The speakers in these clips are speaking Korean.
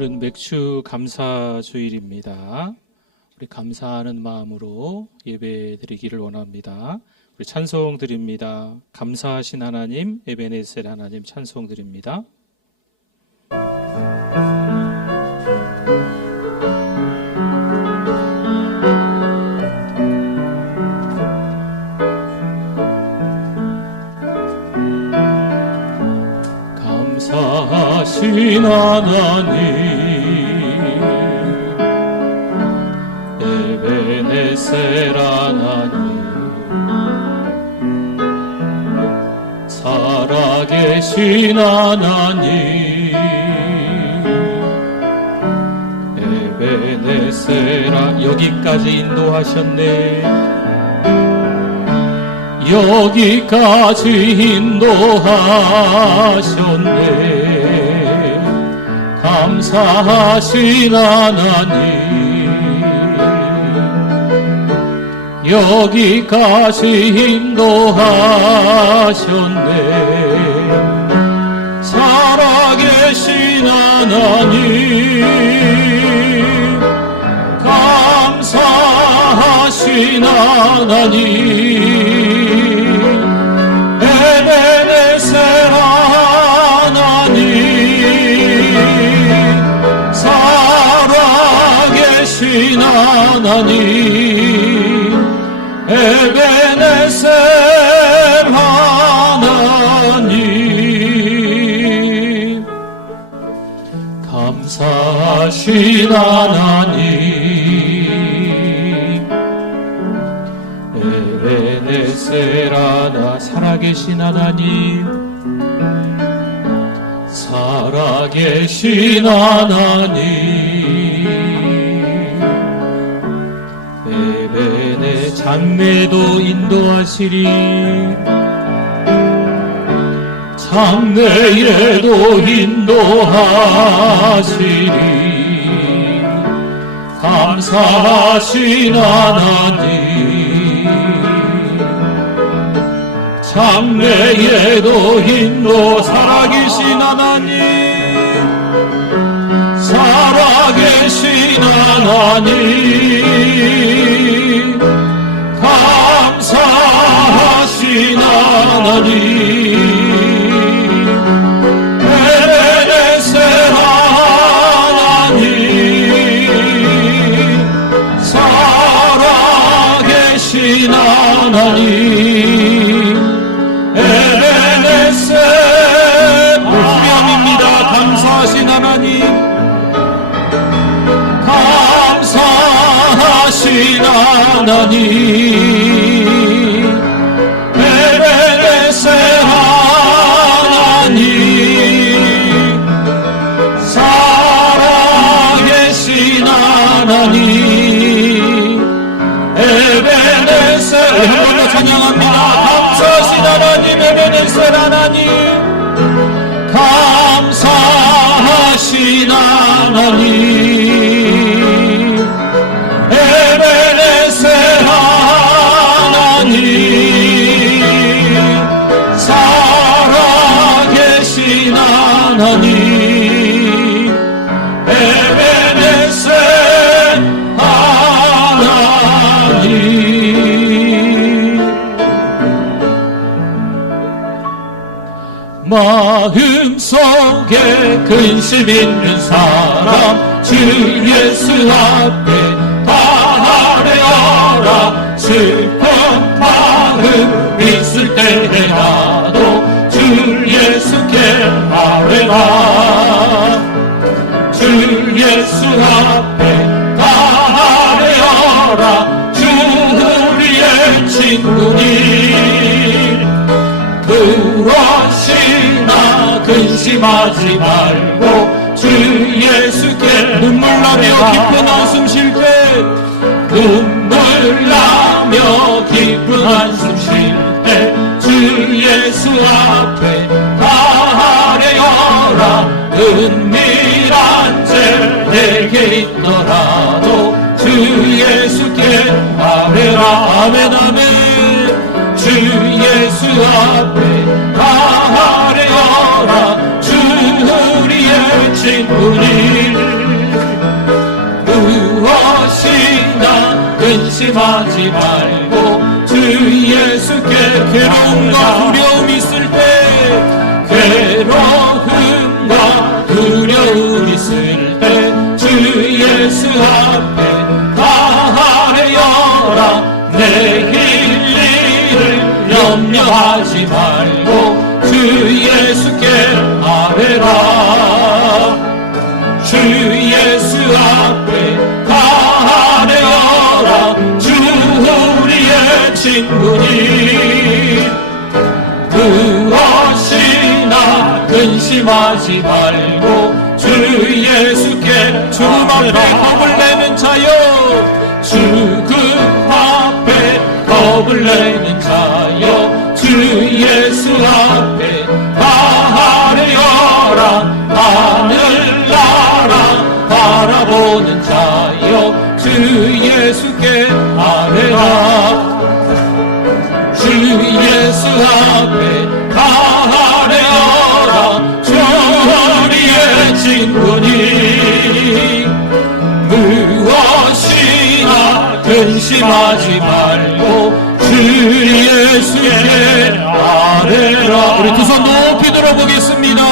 오늘은 맥주 감사 주일입니다. 우리 감사하는 마음으로 예배 드리기를 원합니다. 우리 찬송 드립니다. 감사하신 하나님, 에베네셀 하나님 찬송 드립니다. 감사하신 하나님, 에베네셀 하나님, 살아계신 하나님, 에베네셀 하나님, 여기까지 인도하셨네. 여기까지 인도하셨네. 감사하신 하나님, 여기까지 인도하셨네. 살아계신 하나님, 감사하신 하나님, 에베네셀 하나님, 살아계신 하나님, 에베네셀 하나님, 감사하신 하나님, 에베네셀 하나, 살아계신 하나님, 살아계신 하나님, 에베네 장래도 인도하시리, 장래에도 인도하시리. 감사하신 하나님, 장래에도 인도, 살아계신 하나님, 살아계신 하나님, 감사하신 하나님, 에베네셀 하나님, 살아계신 하나님, 에베네셀 후렴입니다. 감사하신 하나님, 감사하신 하나님, 에베네셀 하나님, 살아계신 하나님, 에베네셀. 한 번 더 찬양합니다. 감사하신 하나님, 에베네셀 하나님, 감사하신 하나님, 에베네셀 하나님, 살아계신 하나님, 에베네셀 하나님. 마음속에 근심 있는 사람, 주 예수 앞에 다하려라. 슬픈 마음 있을 때라도 주 예수께 아뢰라. 주 예수 앞에 다하려라. 주 우리의 친구니, 그러시나 근심하지 말고 주 예수께 눈물 나며 깊은 한숨 쉴 때, 눈물 나며 깊은 한숨 쉴 때 주 예수 앞에 다하려라. 은밀한 죄 내게 있더라도 주 예수께 아뢰라. 아멘 아멘. 주 예수 앞에 다하려라. 주 우리의 친구니, 근심하지 말고 주 예수께 괴로움과 두려움 있을 때 괴로움과 두려움 있을 때 주 예수 앞에 다하여라 내 길리를 염려하지 말고 주 예수께 아뢰라 주 예수 앞에 다하여라 주 우리의 친구니 무엇이나 근심하지 말고 주 예수께 죽음 앞에 겁을 내는 자여 죽음 앞에 겁을 내는 자여 주 예수 앞에 다하여라 하늘나라 바라보는 자여 주 예수께 아뢰라 주 예수 앞에 다하여라 주 우리의 친구니 무엇이나 근심하지 말고 주 예수께 아뢰라. 우리 두 손 높이 들어보겠습니다.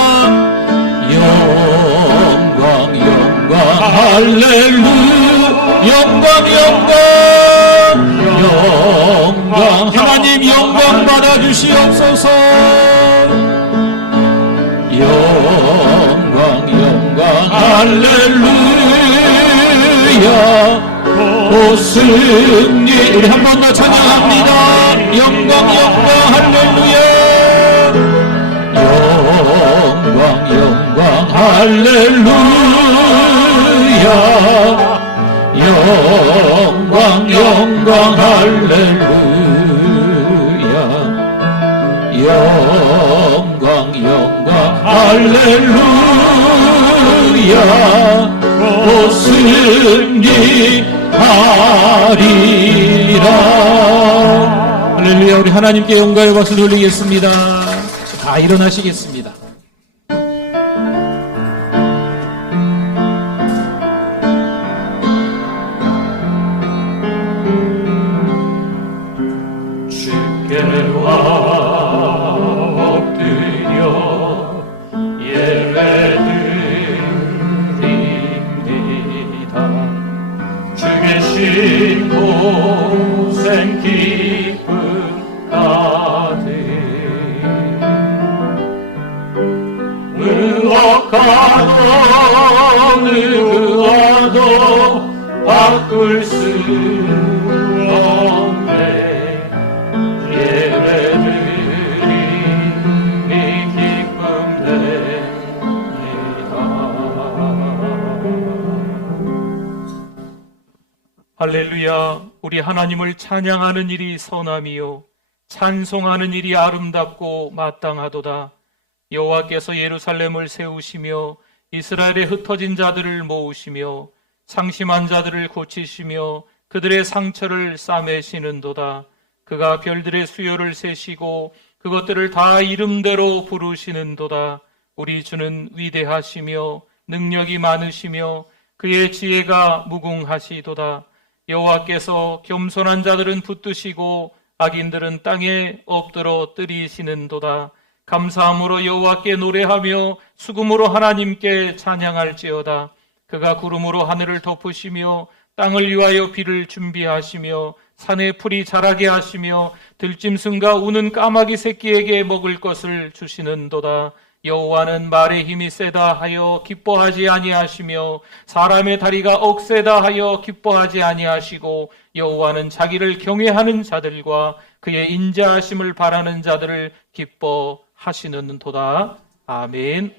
영광 영광 할렐루야 영광 영광 영광 하나님 영광 받아주시옵소서. 영광 영광 할렐루야 오승리. 우리 한 번 더 찬양합니다. 영광 영광 할렐루야 영광 영광 할렐루야 영광 영광 할렐루야 영광 영광 할렐루야 승리하리라. 할렐루야. 우리 하나님께 영광의 박수 돌리겠습니다. 다 일어나시겠습니다. 고생 기쁨 가득 누워도 바꿀 수 없네 예배드리니 기쁨 됩니다. 할렐루야. 우리 하나님을 찬양하는 일이 선함이요 찬송하는 일이 아름답고 마땅하도다. 여호와께서 예루살렘을 세우시며 이스라엘에 흩어진 자들을 모으시며 상심한 자들을 고치시며 그들의 상처를 싸매시는도다. 그가 별들의 수요를 세시고 그것들을 다 이름대로 부르시는도다. 우리 주는 위대하시며 능력이 많으시며 그의 지혜가 무궁하시도다. 여호와께서 겸손한 자들은 붙드시고 악인들은 땅에 엎드러 뜨리시는도다. 감사함으로 여호와께 노래하며 수금으로 하나님께 찬양할지어다. 그가 구름으로 하늘을 덮으시며 땅을 위하여 비를 준비하시며 산에 풀이 자라게 하시며 들짐승과 우는 까마귀 새끼에게 먹을 것을 주시는도다. 여호와는 말의 힘이 세다 하여 기뻐하지 아니하시며 사람의 다리가 억세다 하여 기뻐하지 아니하시고 여호와는 자기를 경외하는 자들과 그의 인자하심을 바라는 자들을 기뻐하시는도다. 아멘.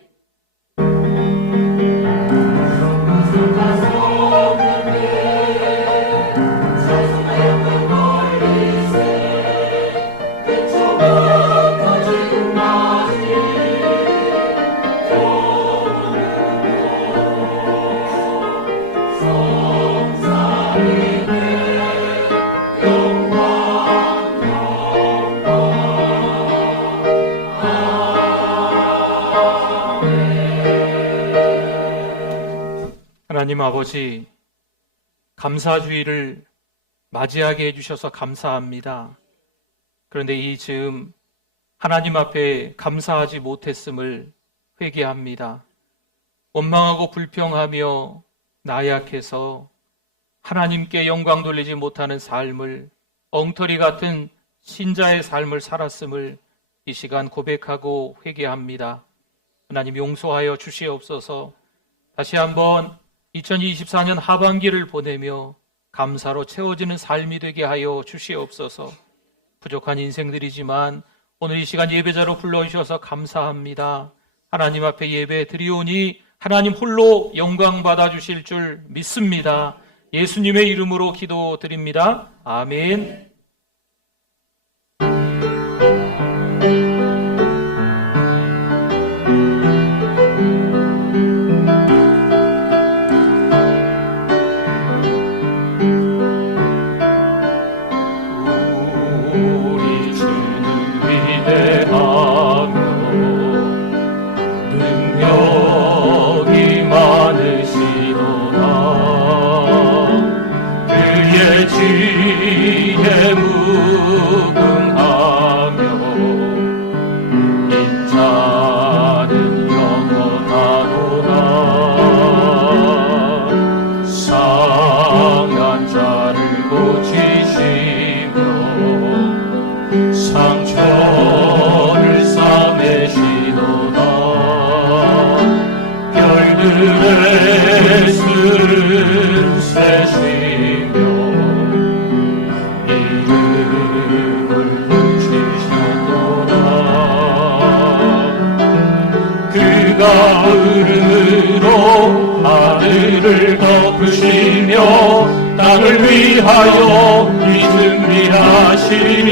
하나님 아버지, 감사주의를 맞이하게 해주셔서 감사합니다. 그런데 이 즈음 하나님 앞에 감사하지 못했음을 회개합니다. 원망하고 불평하며 나약해서 하나님께 영광 돌리지 못하는 삶을, 엉터리 같은 신자의 삶을 살았음을 이 시간 고백하고 회개합니다. 하나님 용서하여 주시옵소서. 다시 한번 2024년 하반기를 보내며 감사로 채워지는 삶이 되게 하여 주시옵소서. 부족한 인생들이지만 오늘 이 시간 예배자로 불러주셔서 감사합니다. 하나님 앞에 예배 드리오니 하나님 홀로 영광 받아 주실 줄 믿습니다. 예수님의 이름으로 기도드립니다. 아멘. 우리 주는 위대하며 능력이 많으시도다. 그의 지혜 무궁하며 인자는 영원하도다. 상한 자를 고치시며 상처를 싸매시도다. 별들의 수를 세시며 이름을 붙이셨도다. 그가 흐르러 하늘을 덮으시며 땅을 위하여 이 준비하시니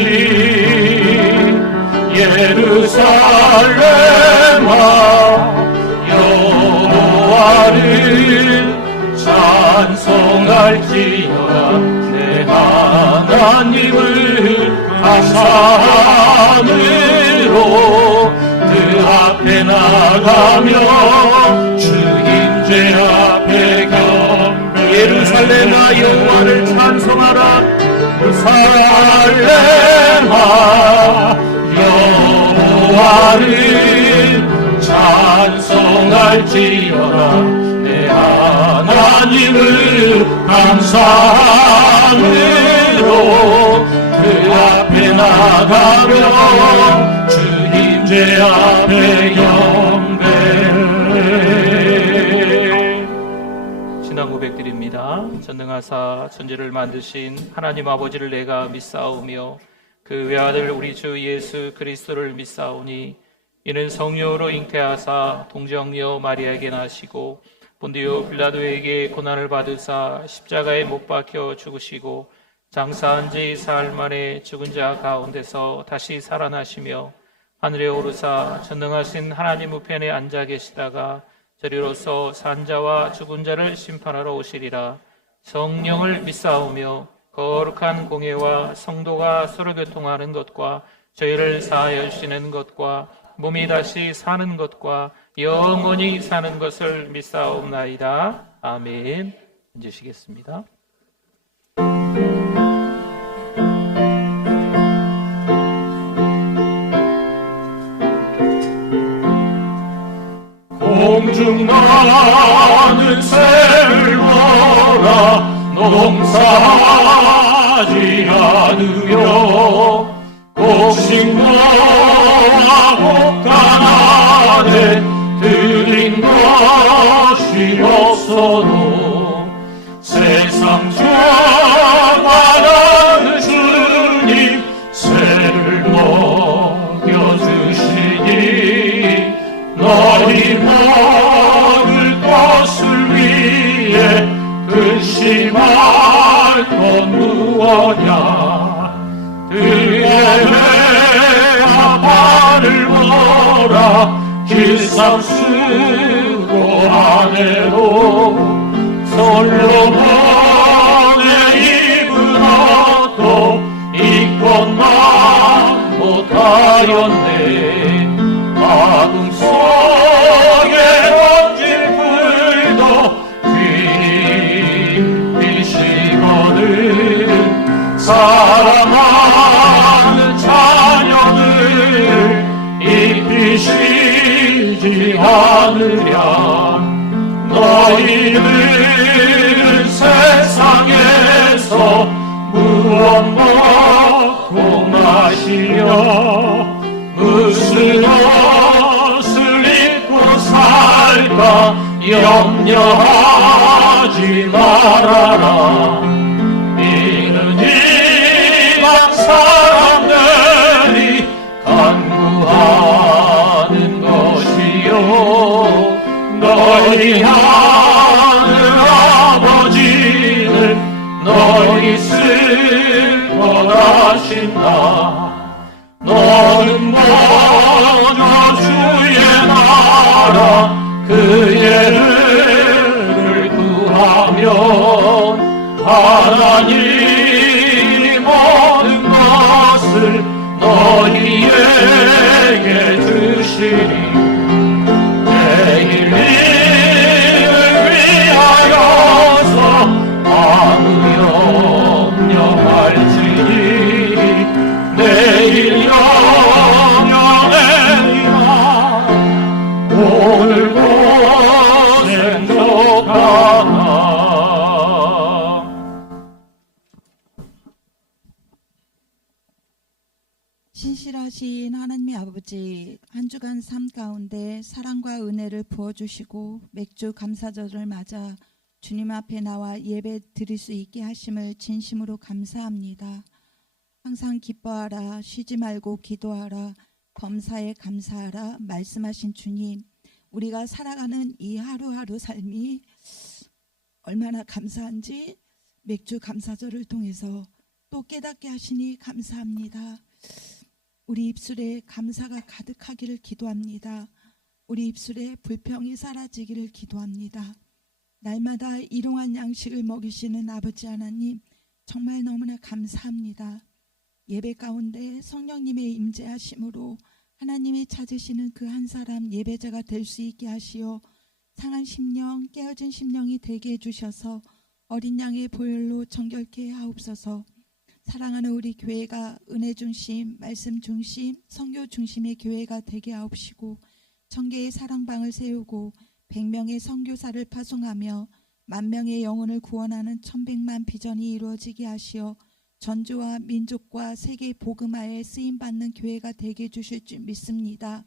예루살렘아 여호와를 찬송할지어다. 내 하나님을 감사함으로 그 앞에 나가며 주님제 앞에 예루살렘아 여호와를 찬송하라. 예루살렘아 여호와를 찬송할지어다. 내 하나님을 감사함으로 그 앞에 나가며 주님제 앞에 경배해. 신앙 고백드립니다. 전능하사 천지를 만드신 하나님 아버지를 내가 믿사오며 그 외아들 우리 주 예수 그리스도를 믿사오니 이는 성령으로 잉태하사 동정녀 마리아에게 나시고 본디오 빌라도에게 고난을 받으사 십자가에 못 박혀 죽으시고 장사한 지 사흘 만에 죽은 자 가운데서 다시 살아나시며 하늘에 오르사 전능하신 하나님 우편에 앉아 계시다가 저리로서 산자와 죽은 자를 심판하러 오시리라. 성령을 믿사오며 거룩한 공예와 성도가 서로 교통하는 것과 죄를 사하여 주시는 것과 몸이 다시 사는 것과 영원히 사는 것을 믿사옵나이다. 아멘. 앉으시겠습니다. 공중 나는 새를 보라. 농사하지 않으며 곡식모아 곡간안에 들인 것이 없어도 세상 주관하는 주님 새를 먹여주시니 너희 먹을 것을 위해 근심할 건 무엇냐. 그의 아파를 보라. 길상 쓰고 아내로 솔로몬의 입은 옷도 입건만 못하였네. 마음 속에 던질 불도 뒤비시거든 알지 않으랴. 너희들은 세상에서 무엇 먹고 마시며 무슨 옷을 입고 살까 염려하지 말아라. 이는 이방 사람들이 간구하는 것이요 너희 하늘 아버지는 너희 슬퍼하신다. 너는 먼저 주의 나라 그의 의를 구하면 하나님이 모든 것을 너희에게 주시리. 내일 일을 위하여서 아무 염려할지니 내일 영영이라 오늘 고생 적하나. 신실하신 하나님의 아버지, 한 주간 삶 가운데 사랑과 은혜를 부어주시고 맥주 감사절을 맞아 주님 앞에 나와 예배 드릴 수 있게 하심을 진심으로 감사합니다. 항상 기뻐하라, 쉬지 말고 기도하라, 범사에 감사하라 말씀하신 주님, 우리가 살아가는 이 하루하루 삶이 얼마나 감사한지 맥주 감사절을 통해서 또 깨닫게 하시니 감사합니다. 우리 입술에 감사가 가득하기를 기도합니다. 우리 입술에 불평이 사라지기를 기도합니다. 날마다 일용할 양식을 먹이시는 아버지 하나님, 정말 너무나 감사합니다. 예배 가운데 성령님의 임재하심으로 하나님이 찾으시는 그 한 사람 예배자가 될 수 있게 하시어 상한 심령, 깨어진 심령이 되게 해주셔서 어린 양의 보혈로 정결케 하옵소서. 사랑하는 우리 교회가 은혜 중심, 말씀 중심, 선교 중심의 교회가 되게 하옵시고 1000개의 사랑방을 세우고 100명의 선교사를 파송하며 10,000명의 영혼을 구원하는 1100만 비전이 이루어지게 하시어 전주와 민족과 세계 복음화에 쓰임받는 교회가 되게 해주실 줄 믿습니다.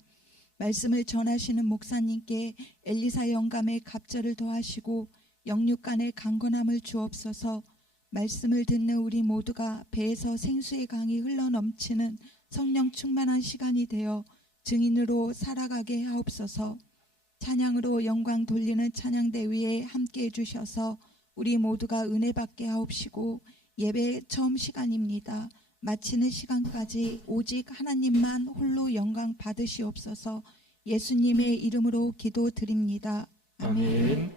말씀을 전하시는 목사님께 엘리사 영감의 갑절을 더하시고 영육간의 강건함을 주옵소서. 말씀을 듣는 우리 모두가 배에서 생수의 강이 흘러넘치는 성령 충만한 시간이 되어 증인으로 살아가게 하옵소서. 찬양으로 영광 돌리는 찬양대 위에 함께 해주셔서 우리 모두가 은혜 받게 하옵시고 예배 처음 시간입니다. 마치는 시간까지 오직 하나님만 홀로 영광 받으시옵소서. 예수님의 이름으로 기도드립니다. 아멘.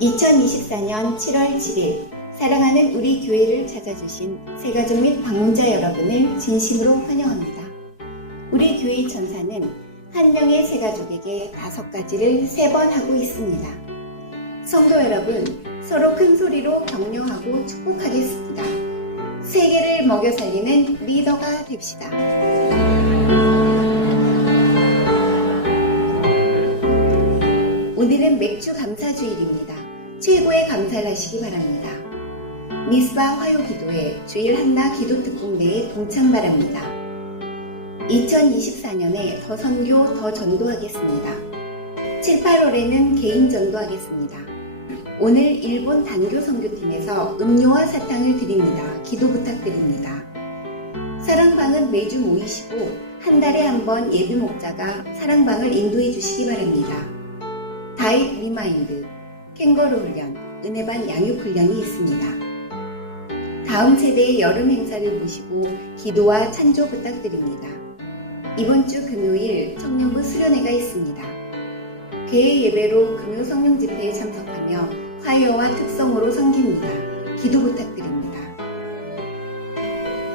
(2024년 7월 7일) 사랑하는 우리 교회를 찾아주신 새가족 및 방문자 여러분을 진심으로 환영합니다. 우리 교회의 전사는 한 명의 새가족에게 5가지를 3번 하고 있습니다. 성도 여러분, 서로 큰 소리로 격려하고 축복하겠습니다. 세계를 먹여 살리는 리더가 됩시다. 오늘은 맥주 감사주일입니다. 최고의 감사를 하시기 바랍니다. 미스바 화요기도회 주일 한나 기도특공대에 동참 바랍니다. 2024년에 더 선교, 더 전도하겠습니다. 7, 8월에는 개인 전도하겠습니다. 오늘 일본 단교 선교팀에서 음료와 사탕을 드립니다. 기도 부탁드립니다. 사랑방은 매주 모이시고 한 달에 한 번 예비 목자가 사랑방을 인도해 주시기 바랍니다. 다입 리마인드, 캥거루 훈련, 은혜반 양육 훈련이 있습니다. 다음 세대의 여름 행사를 보시고 기도와 찬조 부탁드립니다. 이번 주 금요일 청년부 수련회가 있습니다. 개회 예배로 금요 성령 집회에 참석하며 화요와 특성으로 섬깁니다. 기도 부탁드립니다.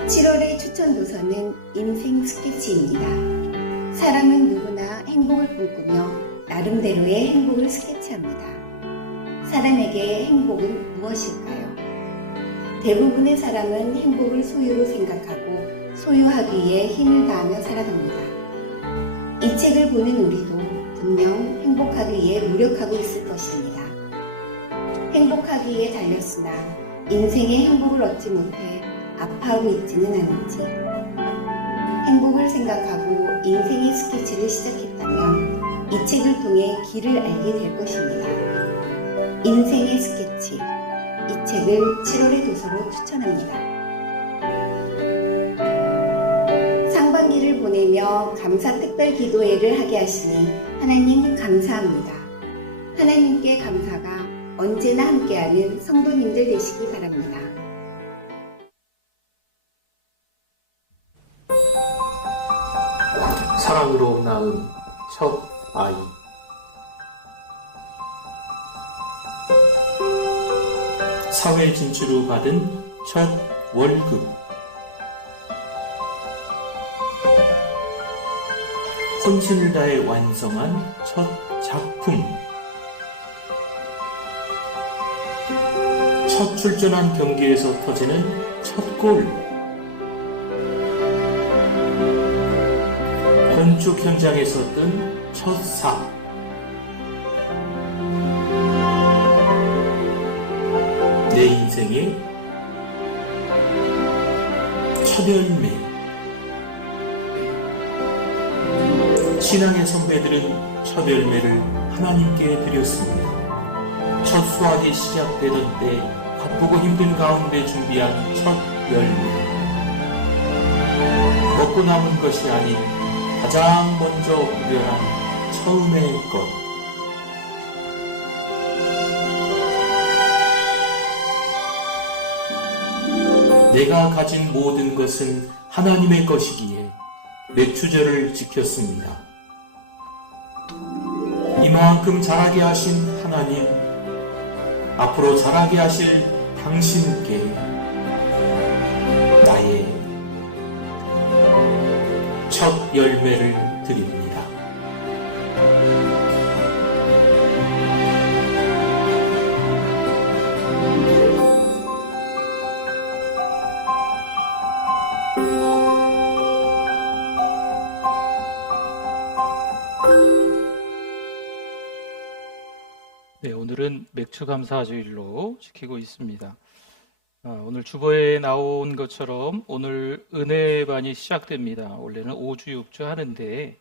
7월의 추천 도서는 인생 스케치입니다. 사람은 누구나 행복을 꿈꾸며 나름대로의 행복을 스케치합니다. 사람에게 행복은 무엇일까요? 대부분의 사람은 행복을 소유로 생각하고 소유하기 위해 힘을 다하며 살아갑니다. 이 책을 보는 우리도 분명 행복하기 위해 노력하고 있을 것입니다. 행복하기 위해 달렸으나 인생의 행복을 얻지 못해 아파하고 있지는 않은지, 행복을 생각하고 인생의 스케치를 시작했다면 이 책을 통해 길을 알게 될 것입니다. 인생의 스케치, 이 책을 7월의 도서로 추천합니다. 상반기를 보내며 감사 특별 기도회를 하게 하시니 하나님 감사합니다. 하나님께 감사가 언제나 함께하는 성도님들 되시기 바랍니다. 사랑으로 낳은 첫 아이. 사회 진출 후 받은 첫 월급. 혼신을 다해 완성한 첫 작품. 첫 출전한 경기에서 터지는 첫 골. 건축 현장에서 뜬 첫 삽. 내 인생의 첫 열매. 신앙의 선배들은 첫 열매를 하나님께 드렸습니다. 첫 수확이 시작되던 때 바쁘고 힘든 가운데 준비한 첫 열매. 먹고 남은 것이 아닌 가장 먼저 구별한 처음의 것. 내가 가진 모든 것은 하나님의 것이기에 맥추절을 지켰습니다. 이만큼 자라게 하신 하나님, 앞으로 자라게 하실 당신께 나의 첫 열매를 드립니다. 네, 오늘은 맥추감사주일로 지키고 있습니다. 오늘 주보에 나온 것처럼 오늘 은혜반이 시작됩니다. 원래는 5주, 6주 하는데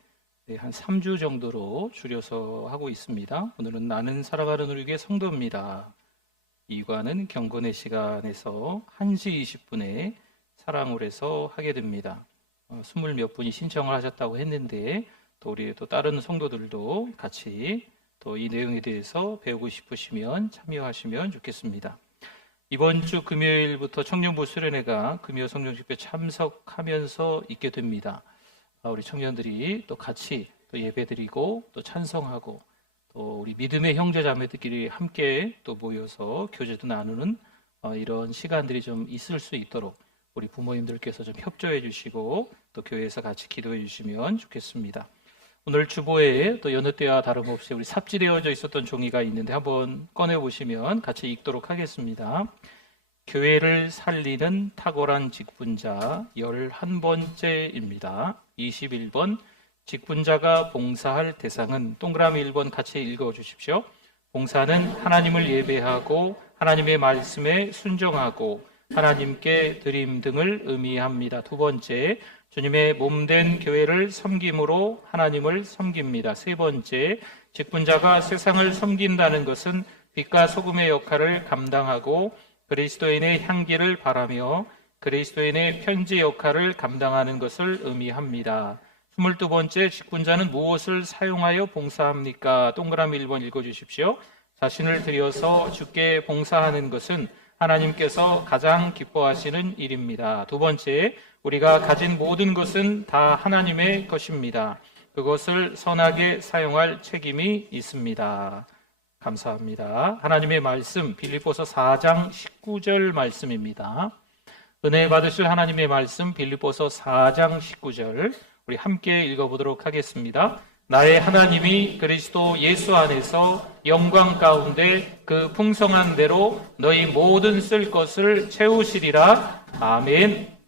한 3주 정도로 줄여서 하고 있습니다. 오늘은 나는 살아가는 우리 교회 성도입니다. 이과는 경건의 시간에서 1시 20분에 사랑을 해서 하게 됩니다. 20몇 분이 신청을 하셨다고 했는데 또 우리 또 다른 성도들도 같이 또 이 내용에 대해서 배우고 싶으시면 참여하시면 좋겠습니다. 이번 주 금요일부터 청년부 수련회가 금요 성령 집회 참석하면서 있게 됩니다. 우리 청년들이 또 같이 또 예배드리고 또 찬성하고 또 우리 믿음의 형제 자매들끼리 함께 또 모여서 교제도 나누는 이런 시간들이 좀 있을 수 있도록 우리 부모님들께서 좀 협조해 주시고 또 교회에서 같이 기도해 주시면 좋겠습니다. 오늘 주보에 또 여느 때와 다름없이 우리 삽질되어져 있었던 종이가 있는데 한번 꺼내보시면 같이 읽도록 하겠습니다. 교회를 살리는 탁월한 직분자 11번째입니다. 21번 직분자가 봉사할 대상은 동그라미 1번 같이 읽어주십시오. 봉사는 하나님을 예배하고 하나님의 말씀에 순종하고 하나님께 드림 등을 의미합니다. 두 번째, 주님의 몸된 교회를 섬김으로 하나님을 섬깁니다. 세 번째, 직분자가 세상을 섬긴다는 것은 빛과 소금의 역할을 감당하고 그리스도인의 향기를 바라며 그리스도인의 편지 역할을 감당하는 것을 의미합니다. 22번째, 직분자는 무엇을 사용하여 봉사합니까? 동그라미 1번 읽어주십시오. 자신을 들여서 주께 봉사하는 것은 하나님께서 가장 기뻐하시는 일입니다. 두 번째, 우리가 가진 모든 것은 다 하나님의 것입니다. 그것을 선하게 사용할 책임이 있습니다. 감사합니다. 하나님의 말씀 빌립보서 4장 19절 말씀입니다. 은혜 받으실 하나님의 말씀 빌립보서 4장 19절 우리 함께 읽어보도록 하겠습니다. 나의 하나님이 그리스도 예수 안에서 영광 가운데 그 풍성한 대로 너희 모든 쓸 것을 채우시리라. 아멘.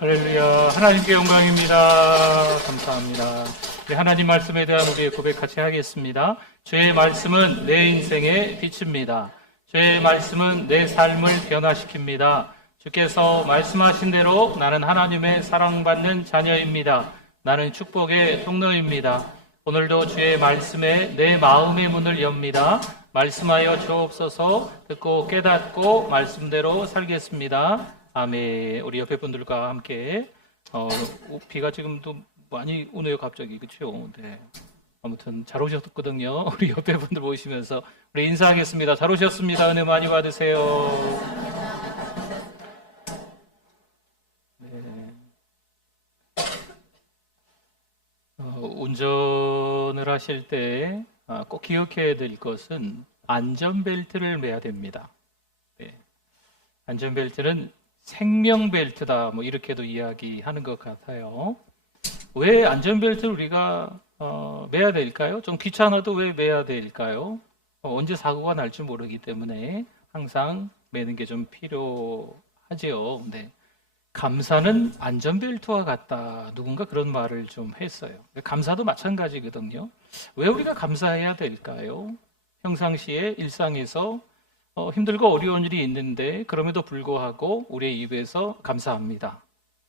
할렐루야. 하나님께 영광입니다. 감사합니다. 우리 하나님 말씀에 대한 우리의 고백 같이 하겠습니다. 주의 말씀은 내 인생의 빛입니다. 주의 말씀은 내 삶을 변화시킵니다. 주께서 말씀하신 대로 나는 하나님의 사랑받는 자녀입니다. 나는 축복의 통로입니다. 오늘도 주의 말씀에 내 마음의 문을 엽니다. 말씀하여 주옵소서. 듣고 깨닫고 말씀대로 살겠습니다. 아멘. 우리 옆에 분들과 함께 비가 지금도 많이 오네요. 갑자기. 그렇죠? 네. 아무튼 잘 오셨거든요. 우리 옆에 분들 보시면서 우리 인사하겠습니다. 잘 오셨습니다. 은혜 많이 받으세요. 네. 운전을 하실 때 꼭 기억해야 될 것은 안전벨트를 매야 됩니다. 네. 안전벨트는 생명벨트다, 뭐 이렇게도 이야기하는 것 같아요. 왜 안전벨트를 우리가 매야 될까요? 좀 귀찮아도 왜 매야 될까요? 언제 사고가 날지 모르기 때문에 항상 매는 게 좀 필요하지요. 네. 감사는 안전벨트와 같다. 누군가 그런 말을 좀 했어요. 감사도 마찬가지거든요. 왜 우리가 감사해야 될까요? 평상시에 일상에서 힘들고 어려운 일이 있는데 그럼에도 불구하고 우리의 입에서 감사합니다.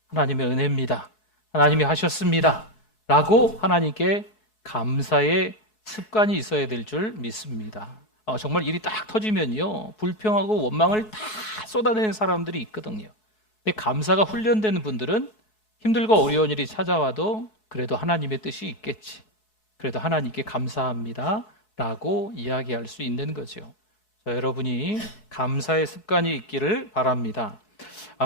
하나님의 은혜입니다. 하나님이 하셨습니다. 라고 하나님께 감사의 습관이 있어야 될 줄 믿습니다. 정말 일이 딱 터지면요, 불평하고 원망을 다 쏟아내는 사람들이 있거든요. 근데 감사가 훈련되는 분들은 힘들고 어려운 일이 찾아와도 그래도 하나님의 뜻이 있겠지. 그래도 하나님께 감사합니다. 라고 이야기할 수 있는 거죠. 여러분이 감사의 습관이 있기를 바랍니다.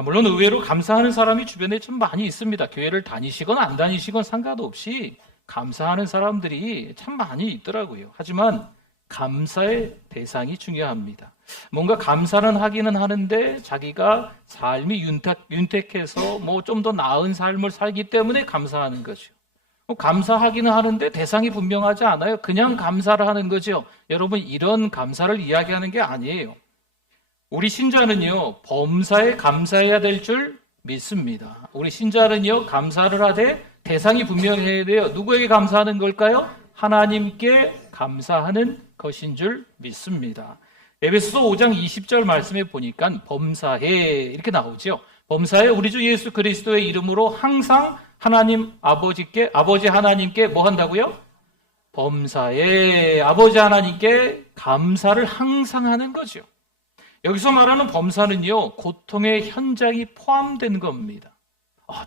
물론 의외로 감사하는 사람이 주변에 좀 많이 있습니다. 교회를 다니시건 안 다니시건 상관없이 감사하는 사람들이 참 많이 있더라고요. 하지만 감사의 대상이 중요합니다. 뭔가 감사는 하기는 하는데 자기가 삶이 윤택해서 뭐 좀 더 나은 삶을 살기 때문에 감사하는 거죠. 감사하기는 하는데 대상이 분명하지 않아요. 그냥 감사를 하는 거죠. 여러분, 이런 감사를 이야기하는 게 아니에요. 우리 신자는요, 범사에 감사해야 될 줄 믿습니다. 우리 신자는요, 감사를 하되 대상이 분명해야 돼요. 누구에게 감사하는 걸까요? 하나님께 감사하는 것인 줄 믿습니다. 에베소서 5장 20절 말씀에 보니까 범사해 이렇게 나오죠. 범사해 우리 주 예수 그리스도의 이름으로 항상 하나님 아버지 하나님께 뭐 한다고요? 범사에 아버지 하나님께 감사를 항상 하는 거죠. 여기서 말하는 범사는요, 고통의 현장이 포함된 겁니다.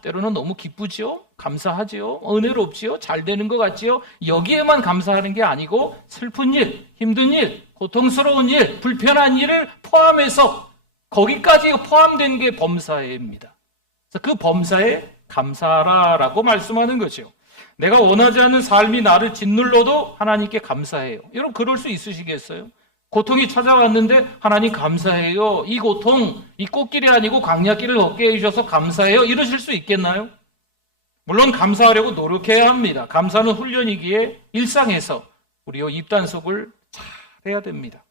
때로는 너무 기쁘지요? 감사하지요? 은혜롭지요? 잘 되는 것 같지요? 여기에만 감사하는 게 아니고 슬픈 일, 힘든 일, 고통스러운 일, 불편한 일을 포함해서 거기까지 포함된 게 범사입니다. 그래서 그 범사에 감사하라라고 말씀하는 거죠. 내가 원하지 않는 삶이 나를 짓눌러도 하나님께 감사해요. 여러분, 그럴 수 있으시겠어요? 고통이 찾아왔는데 하나님 감사해요. 이 고통, 이 꽃길이 아니고 광야길을 걷게 해주셔서 감사해요. 이러실 수 있겠나요? 물론 감사하려고 노력해야 합니다. 감사는 훈련이기에 일상에서 우리의 입단속을 잘 해야 됩니다.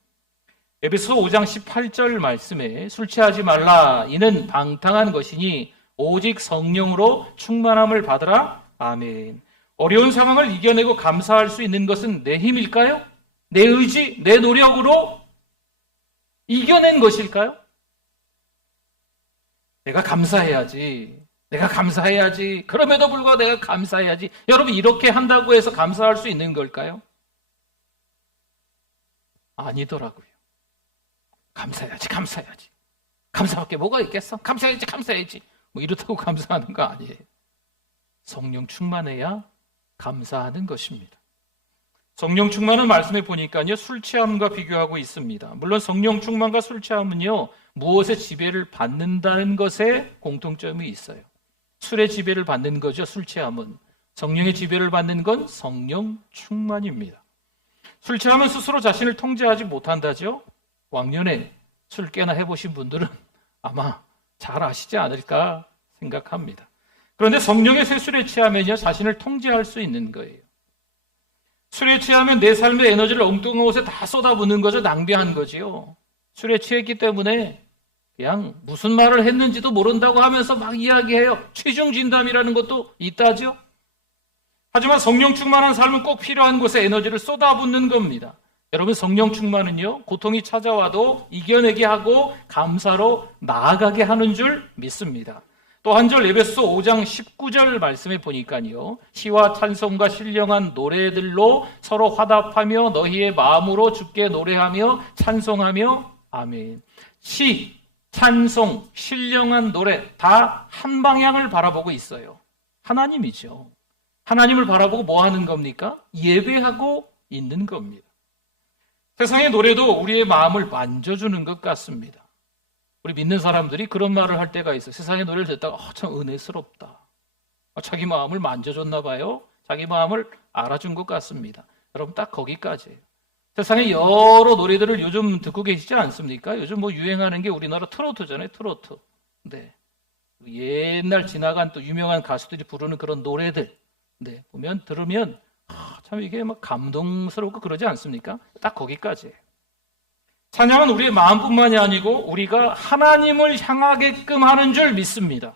에베소서 5장 18절 말씀에 술 취하지 말라. 이는 방탕한 것이니 오직 성령으로 충만함을 받으라. 아멘. 어려운 상황을 이겨내고 감사할 수 있는 것은 내 힘일까요? 내 의지, 내 노력으로 이겨낸 것일까요? 내가 감사해야지. 내가 감사해야지. 그럼에도 불구하고 내가 감사해야지. 여러분, 이렇게 한다고 해서 감사할 수 있는 걸까요? 아니더라고요. 감사해야지, 감사해야지. 감사밖에 뭐가 있겠어? 감사해야지, 감사해야지. 뭐 이렇다고 감사하는 거 아니에요. 성령 충만해야 감사하는 것입니다. 성령 충만은 말씀해 보니까요, 술 취함과 비교하고 있습니다. 물론 성령 충만과 술 취함은요, 무엇의 지배를 받는다는 것에 공통점이 있어요. 술의 지배를 받는 거죠, 술 취함은. 성령의 지배를 받는 건 성령 충만입니다. 술 취하면 스스로 자신을 통제하지 못한다죠. 왕년에 술 꽤나 해보신 분들은 아마 잘 아시지 않을까 생각합니다. 그런데 성령의 새 술에 취하면요, 자신을 통제할 수 있는 거예요. 술에 취하면 내 삶의 에너지를 엉뚱한 곳에 다 쏟아붓는 거죠. 낭비한 거지요. 술에 취했기 때문에 그냥 무슨 말을 했는지도 모른다고 하면서 막 이야기해요. 취중진담이라는 것도 있다죠. 하지만 성령 충만한 삶은 꼭 필요한 곳에 에너지를 쏟아붓는 겁니다. 여러분, 성령 충만은요, 고통이 찾아와도 이겨내게 하고 감사로 나아가게 하는 줄 믿습니다. 또 한 절 에베소 5장 19절 말씀에 보니까요, 시와 찬송과 신령한 노래들로 서로 화답하며 너희의 마음으로 주께 노래하며 찬송하며 아멘. 시, 찬송, 신령한 노래 다 한 방향을 바라보고 있어요. 하나님이죠. 하나님을 바라보고 뭐 하는 겁니까? 예배하고 있는 겁니다. 세상의 노래도 우리의 마음을 만져주는 것 같습니다. 우리 믿는 사람들이 그런 말을 할 때가 있어요. 세상의 노래를 듣다가 참 은혜스럽다. 자기 마음을 만져줬나 봐요. 자기 마음을 알아준 것 같습니다. 여러분, 딱 거기까지예요. 세상에 여러 노래들을 요즘 듣고 계시지 않습니까? 요즘 뭐 유행하는 게 우리나라 트로트잖아요. 트로트. 네. 옛날 지나간 또 유명한 가수들이 부르는 그런 노래들. 네. 들으면 참 이게 막 감동스럽고 그러지 않습니까? 딱 거기까지예요. 찬양은 우리의 마음뿐만이 아니고 우리가 하나님을 향하게끔 하는 줄 믿습니다.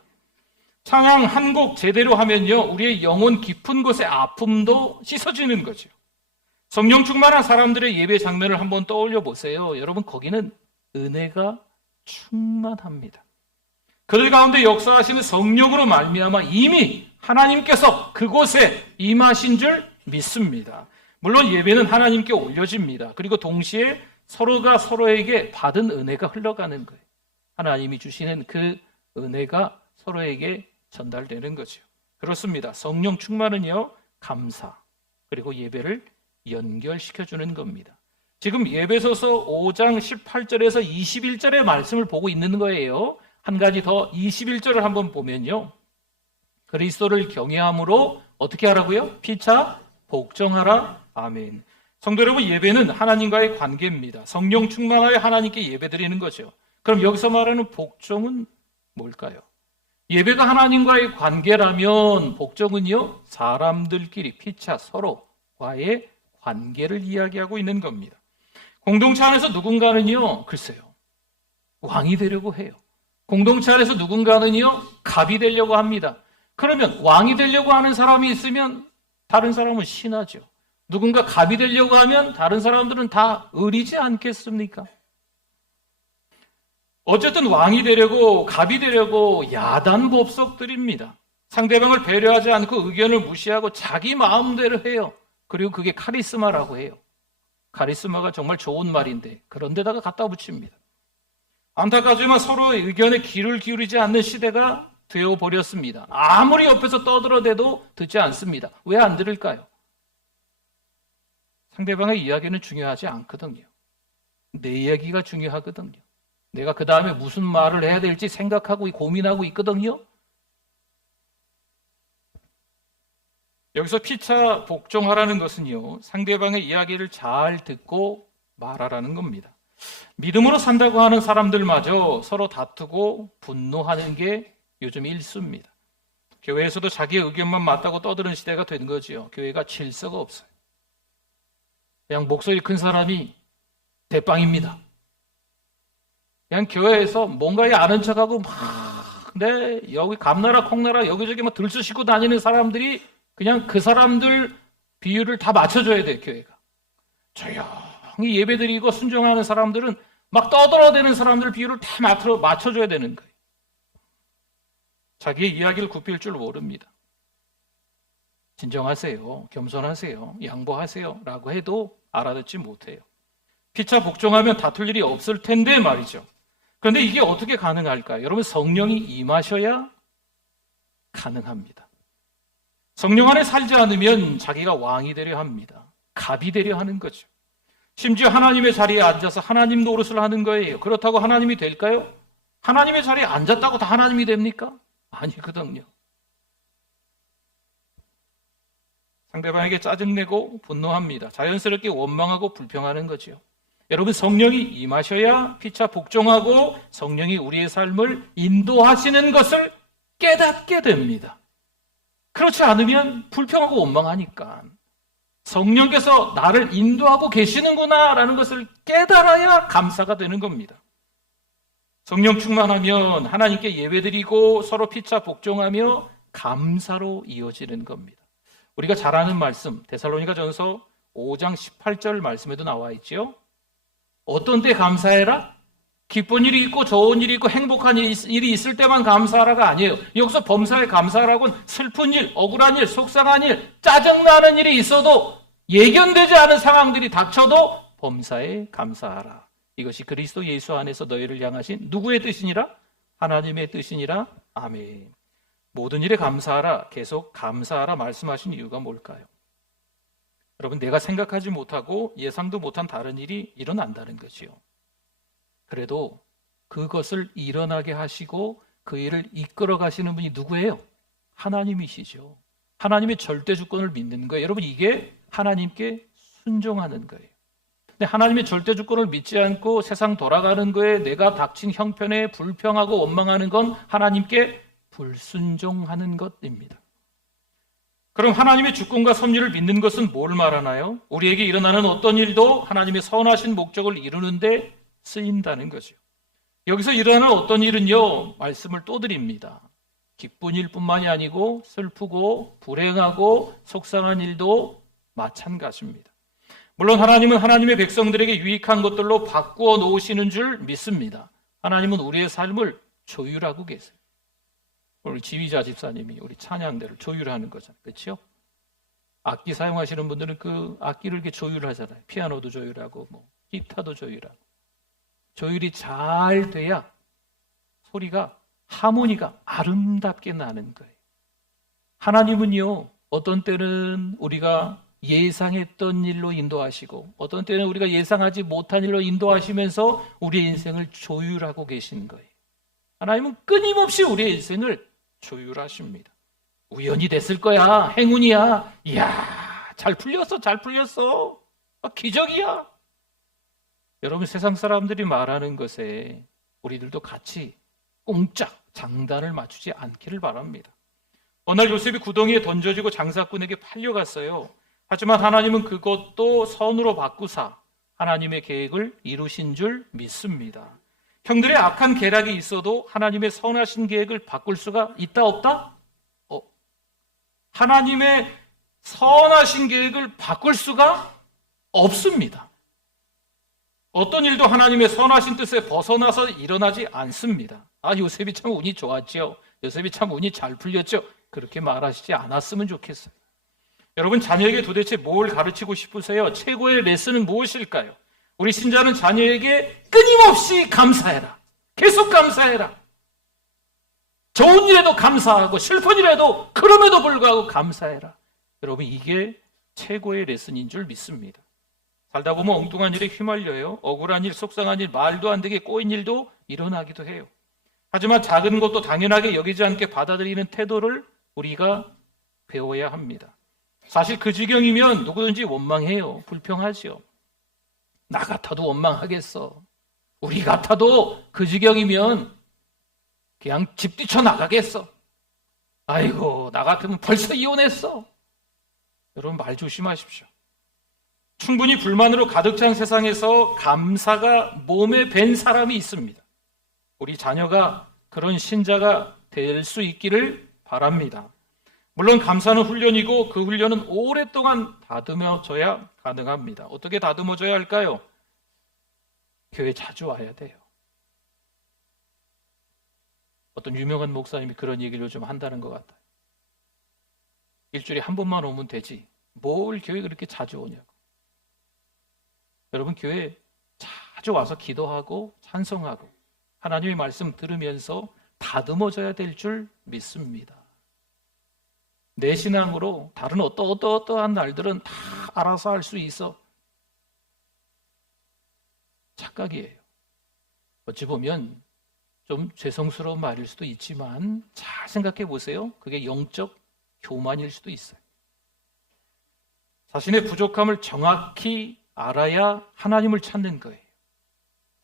찬양 한 곡 제대로 하면요, 우리의 영혼 깊은 곳의 아픔도 씻어지는 거죠. 성령 충만한 사람들의 예배 장면을 한번 떠올려 보세요. 여러분, 거기는 은혜가 충만합니다. 그들 가운데 역사하시는 성령으로 말미암아 이미 하나님께서 그곳에 임하신 줄 믿습니다. 물론 예배는 하나님께 올려집니다. 그리고 동시에 서로가 서로에게 받은 은혜가 흘러가는 거예요. 하나님이 주시는 그 은혜가 서로에게 전달되는 거죠. 그렇습니다. 성령 충만은요, 감사 그리고 예배를 연결시켜주는 겁니다. 지금 예배소서 5장 18절에서 21절의 말씀을 보고 있는 거예요. 한 가지 더 21절을 한번 보면요, 그리스도를 경외함으로 어떻게 하라고요? 피차 복종하라. 아멘. 성도 여러분, 예배는 하나님과의 관계입니다. 성령 충만하여 하나님께 예배드리는 거죠. 그럼 여기서 말하는 복종은 뭘까요? 예배가 하나님과의 관계라면 복종은요, 사람들끼리 피차 서로와의 관계를 이야기하고 있는 겁니다. 공동체 안에서 누군가는요, 글쎄요, 왕이 되려고 해요. 공동체 안에서 누군가는요, 갑이 되려고 합니다. 그러면 왕이 되려고 하는 사람이 있으면 다른 사람은 신하죠. 누군가 갑이 되려고 하면 다른 사람들은 다 의리지 않겠습니까? 어쨌든 왕이 되려고 갑이 되려고 야단 법석들입니다. 상대방을 배려하지 않고 의견을 무시하고 자기 마음대로 해요. 그리고 그게 카리스마라고 해요. 카리스마가 정말 좋은 말인데 그런데다가 갖다 붙입니다. 안타깝지만 서로의 의견에 귀를 기울이지 않는 시대가 되어버렸습니다. 아무리 옆에서 떠들어대도 듣지 않습니다. 왜 안 들을까요? 상대방의 이야기는 중요하지 않거든요. 내 이야기가 중요하거든요. 내가 그 다음에 무슨 말을 해야 될지 생각하고 고민하고 있거든요. 여기서 피차 복종하라는 것은요, 상대방의 이야기를 잘 듣고 말하라는 겁니다. 믿음으로 산다고 하는 사람들마저 서로 다투고 분노하는 게 요즘 일수입니다. 교회에서도 자기의 의견만 맞다고 떠드는 시대가 된 거지요. 교회가 질서가 없어요. 그냥 목소리 큰 사람이 대빵입니다. 그냥 교회에서 뭔가에 아는 척하고 여기 감나라 콩나라 여기저기 막 들쑤시고 다니는 사람들이 그냥 그 사람들 비율을 다 맞춰줘야 돼요. 교회가 조용히 예배드리고 순종하는 사람들은 막 떠들어대는 사람들 비율을 다 맞춰줘야 되는 거예요. 자기의 이야기를 굽힐 줄 모릅니다. 진정하세요, 겸손하세요, 양보하세요 라고 해도 알아듣지 못해요. 피차 복종하면 다툴 일이 없을 텐데 말이죠. 그런데 이게 어떻게 가능할까요? 여러분, 성령이 임하셔야 가능합니다. 성령 안에 살지 않으면 자기가 왕이 되려 합니다. 갑이 되려 하는 거죠. 심지어 하나님의 자리에 앉아서 하나님 노릇을 하는 거예요. 그렇다고 하나님이 될까요? 하나님의 자리에 앉았다고 다 하나님이 됩니까? 아니거든요. 상대방에게 짜증내고 분노합니다. 자연스럽게 원망하고 불평하는 거죠. 여러분, 성령이 임하셔야 피차 복종하고 성령이 우리의 삶을 인도하시는 것을 깨닫게 됩니다. 그렇지 않으면 불평하고 원망하니까 성령께서 나를 인도하고 계시는구나라는 것을 깨달아야 감사가 되는 겁니다. 성령 충만하면 하나님께 예배드리고 서로 피차 복종하며 감사로 이어지는 겁니다. 우리가 잘 아는 말씀, 데살로니가전서 5장 18절 말씀에도 나와 있죠. 어떤 때 감사해라? 기쁜 일이 있고 좋은 일이 있고 행복한 일이 있을 때만 감사하라가 아니에요. 여기서 범사에 감사하라고는 슬픈 일, 억울한 일, 속상한 일, 짜증나는 일이 있어도 예견되지 않은 상황들이 닥쳐도 범사에 감사하라. 이것이 그리스도 예수 안에서 너희를 향하신 누구의 뜻이니라? 하나님의 뜻이니라. 아멘. 모든 일에 감사하라, 계속 감사하라 말씀하신 이유가 뭘까요? 여러분, 내가 생각하지 못하고 예상도 못한 다른 일이 일어난다는 거지요. 그래도 그것을 일어나게 하시고 그 일을 이끌어 가시는 분이 누구예요? 하나님이시죠. 하나님의 절대 주권을 믿는 거예요. 여러분, 이게 하나님께 순종하는 거예요. 근데 하나님의 절대 주권을 믿지 않고 세상 돌아가는 거에 내가 닥친 형편에 불평하고 원망하는 건 하나님께 불순종하는 것입니다. 그럼 하나님의 주권과 섭리를 믿는 것은 뭘 말하나요? 우리에게 일어나는 어떤 일도 하나님의 선하신 목적을 이루는데 쓰인다는 거죠. 여기서 일어나는 어떤 일은요, 말씀을 또 드립니다. 기쁜 일뿐만이 아니고 슬프고 불행하고 속상한 일도 마찬가지입니다. 물론 하나님은 하나님의 백성들에게 유익한 것들로 바꾸어 놓으시는 줄 믿습니다. 하나님은 우리의 삶을 조율하고 계세요. 우리 지휘자 집사님이 우리 찬양대를 조율하는 거잖아요. 그렇죠? 악기 사용하시는 분들은 그 악기를 이렇게 조율하잖아요. 피아노도 조율하고 뭐 기타도 조율하고. 조율이 잘 돼야 소리가, 하모니가 아름답게 나는 거예요. 하나님은요, 어떤 때는 우리가 예상했던 일로 인도하시고 어떤 때는 우리가 예상하지 못한 일로 인도하시면서 우리의 인생을 조율하고 계신 거예요. 하나님은 끊임없이 우리의 인생을 조율하십니다. 우연이 됐을 거야, 행운이야, 이야, 잘 풀렸어, 잘 풀렸어, 기적이야. 여러분, 세상 사람들이 말하는 것에 우리들도 같이 꽁짝 장단을 맞추지 않기를 바랍니다. 어느 날 요셉이 구덩이에 던져지고 장사꾼에게 팔려갔어요. 하지만 하나님은 그것도 선으로 바꾸사 하나님의 계획을 이루신 줄 믿습니다. 형들의 악한 계략이 있어도 하나님의 선하신 계획을 바꿀 수가 있다 없다? 하나님의 선하신 계획을 바꿀 수가 없습니다. 어떤 일도 하나님의 선하신 뜻에 벗어나서 일어나지 않습니다. 요셉이 참 운이 좋았죠. 요셉이 참 운이 잘 풀렸죠. 그렇게 말하시지 않았으면 좋겠어요. 여러분, 자녀에게 도대체 뭘 가르치고 싶으세요? 최고의 레슨은 무엇일까요? 우리 신자는 자녀에게 끊임없이 감사해라. 계속 감사해라. 좋은 일에도 감사하고 슬픈 일에도 그럼에도 불구하고 감사해라. 여러분, 이게 최고의 레슨인 줄 믿습니다. 살다 보면 엉뚱한 일에 휘말려요. 억울한 일, 속상한 일, 말도 안 되게 꼬인 일도 일어나기도 해요. 하지만 작은 것도 당연하게 여기지 않게 받아들이는 태도를 우리가 배워야 합니다. 사실 그 지경이면 누구든지 원망해요. 불평하죠. 나 같아도 원망하겠어. 우리 같아도 그 지경이면 그냥 집 뛰쳐나가겠어. 아이고, 나 같으면 벌써 이혼했어. 여러분, 말 조심하십시오. 충분히 불만으로 가득 찬 세상에서 감사가 몸에 밴 사람이 있습니다. 우리 자녀가 그런 신자가 될 수 있기를 바랍니다. 물론 감사는 훈련이고 그 훈련은 오랫동안 다듬어져야 가능합니다. 어떻게 다듬어져야 할까요? 교회 자주 와야 돼요. 어떤 유명한 목사님이 그런 얘기를 요즘 한다는 것 같아요. 일주일에 한 번만 오면 되지. 뭘 교회 그렇게 자주 오냐고. 여러분, 교회 자주 와서 기도하고 찬송하고 하나님의 말씀 들으면서 다듬어져야 될 줄 믿습니다. 내 신앙으로 다른 어떠한 날들은 다 알아서 할 수 있어. 착각이에요. 어찌 보면 좀 죄송스러운 말일 수도 있지만 잘 생각해 보세요. 그게 영적 교만일 수도 있어요. 자신의 부족함을 정확히 알아야 하나님을 찾는 거예요.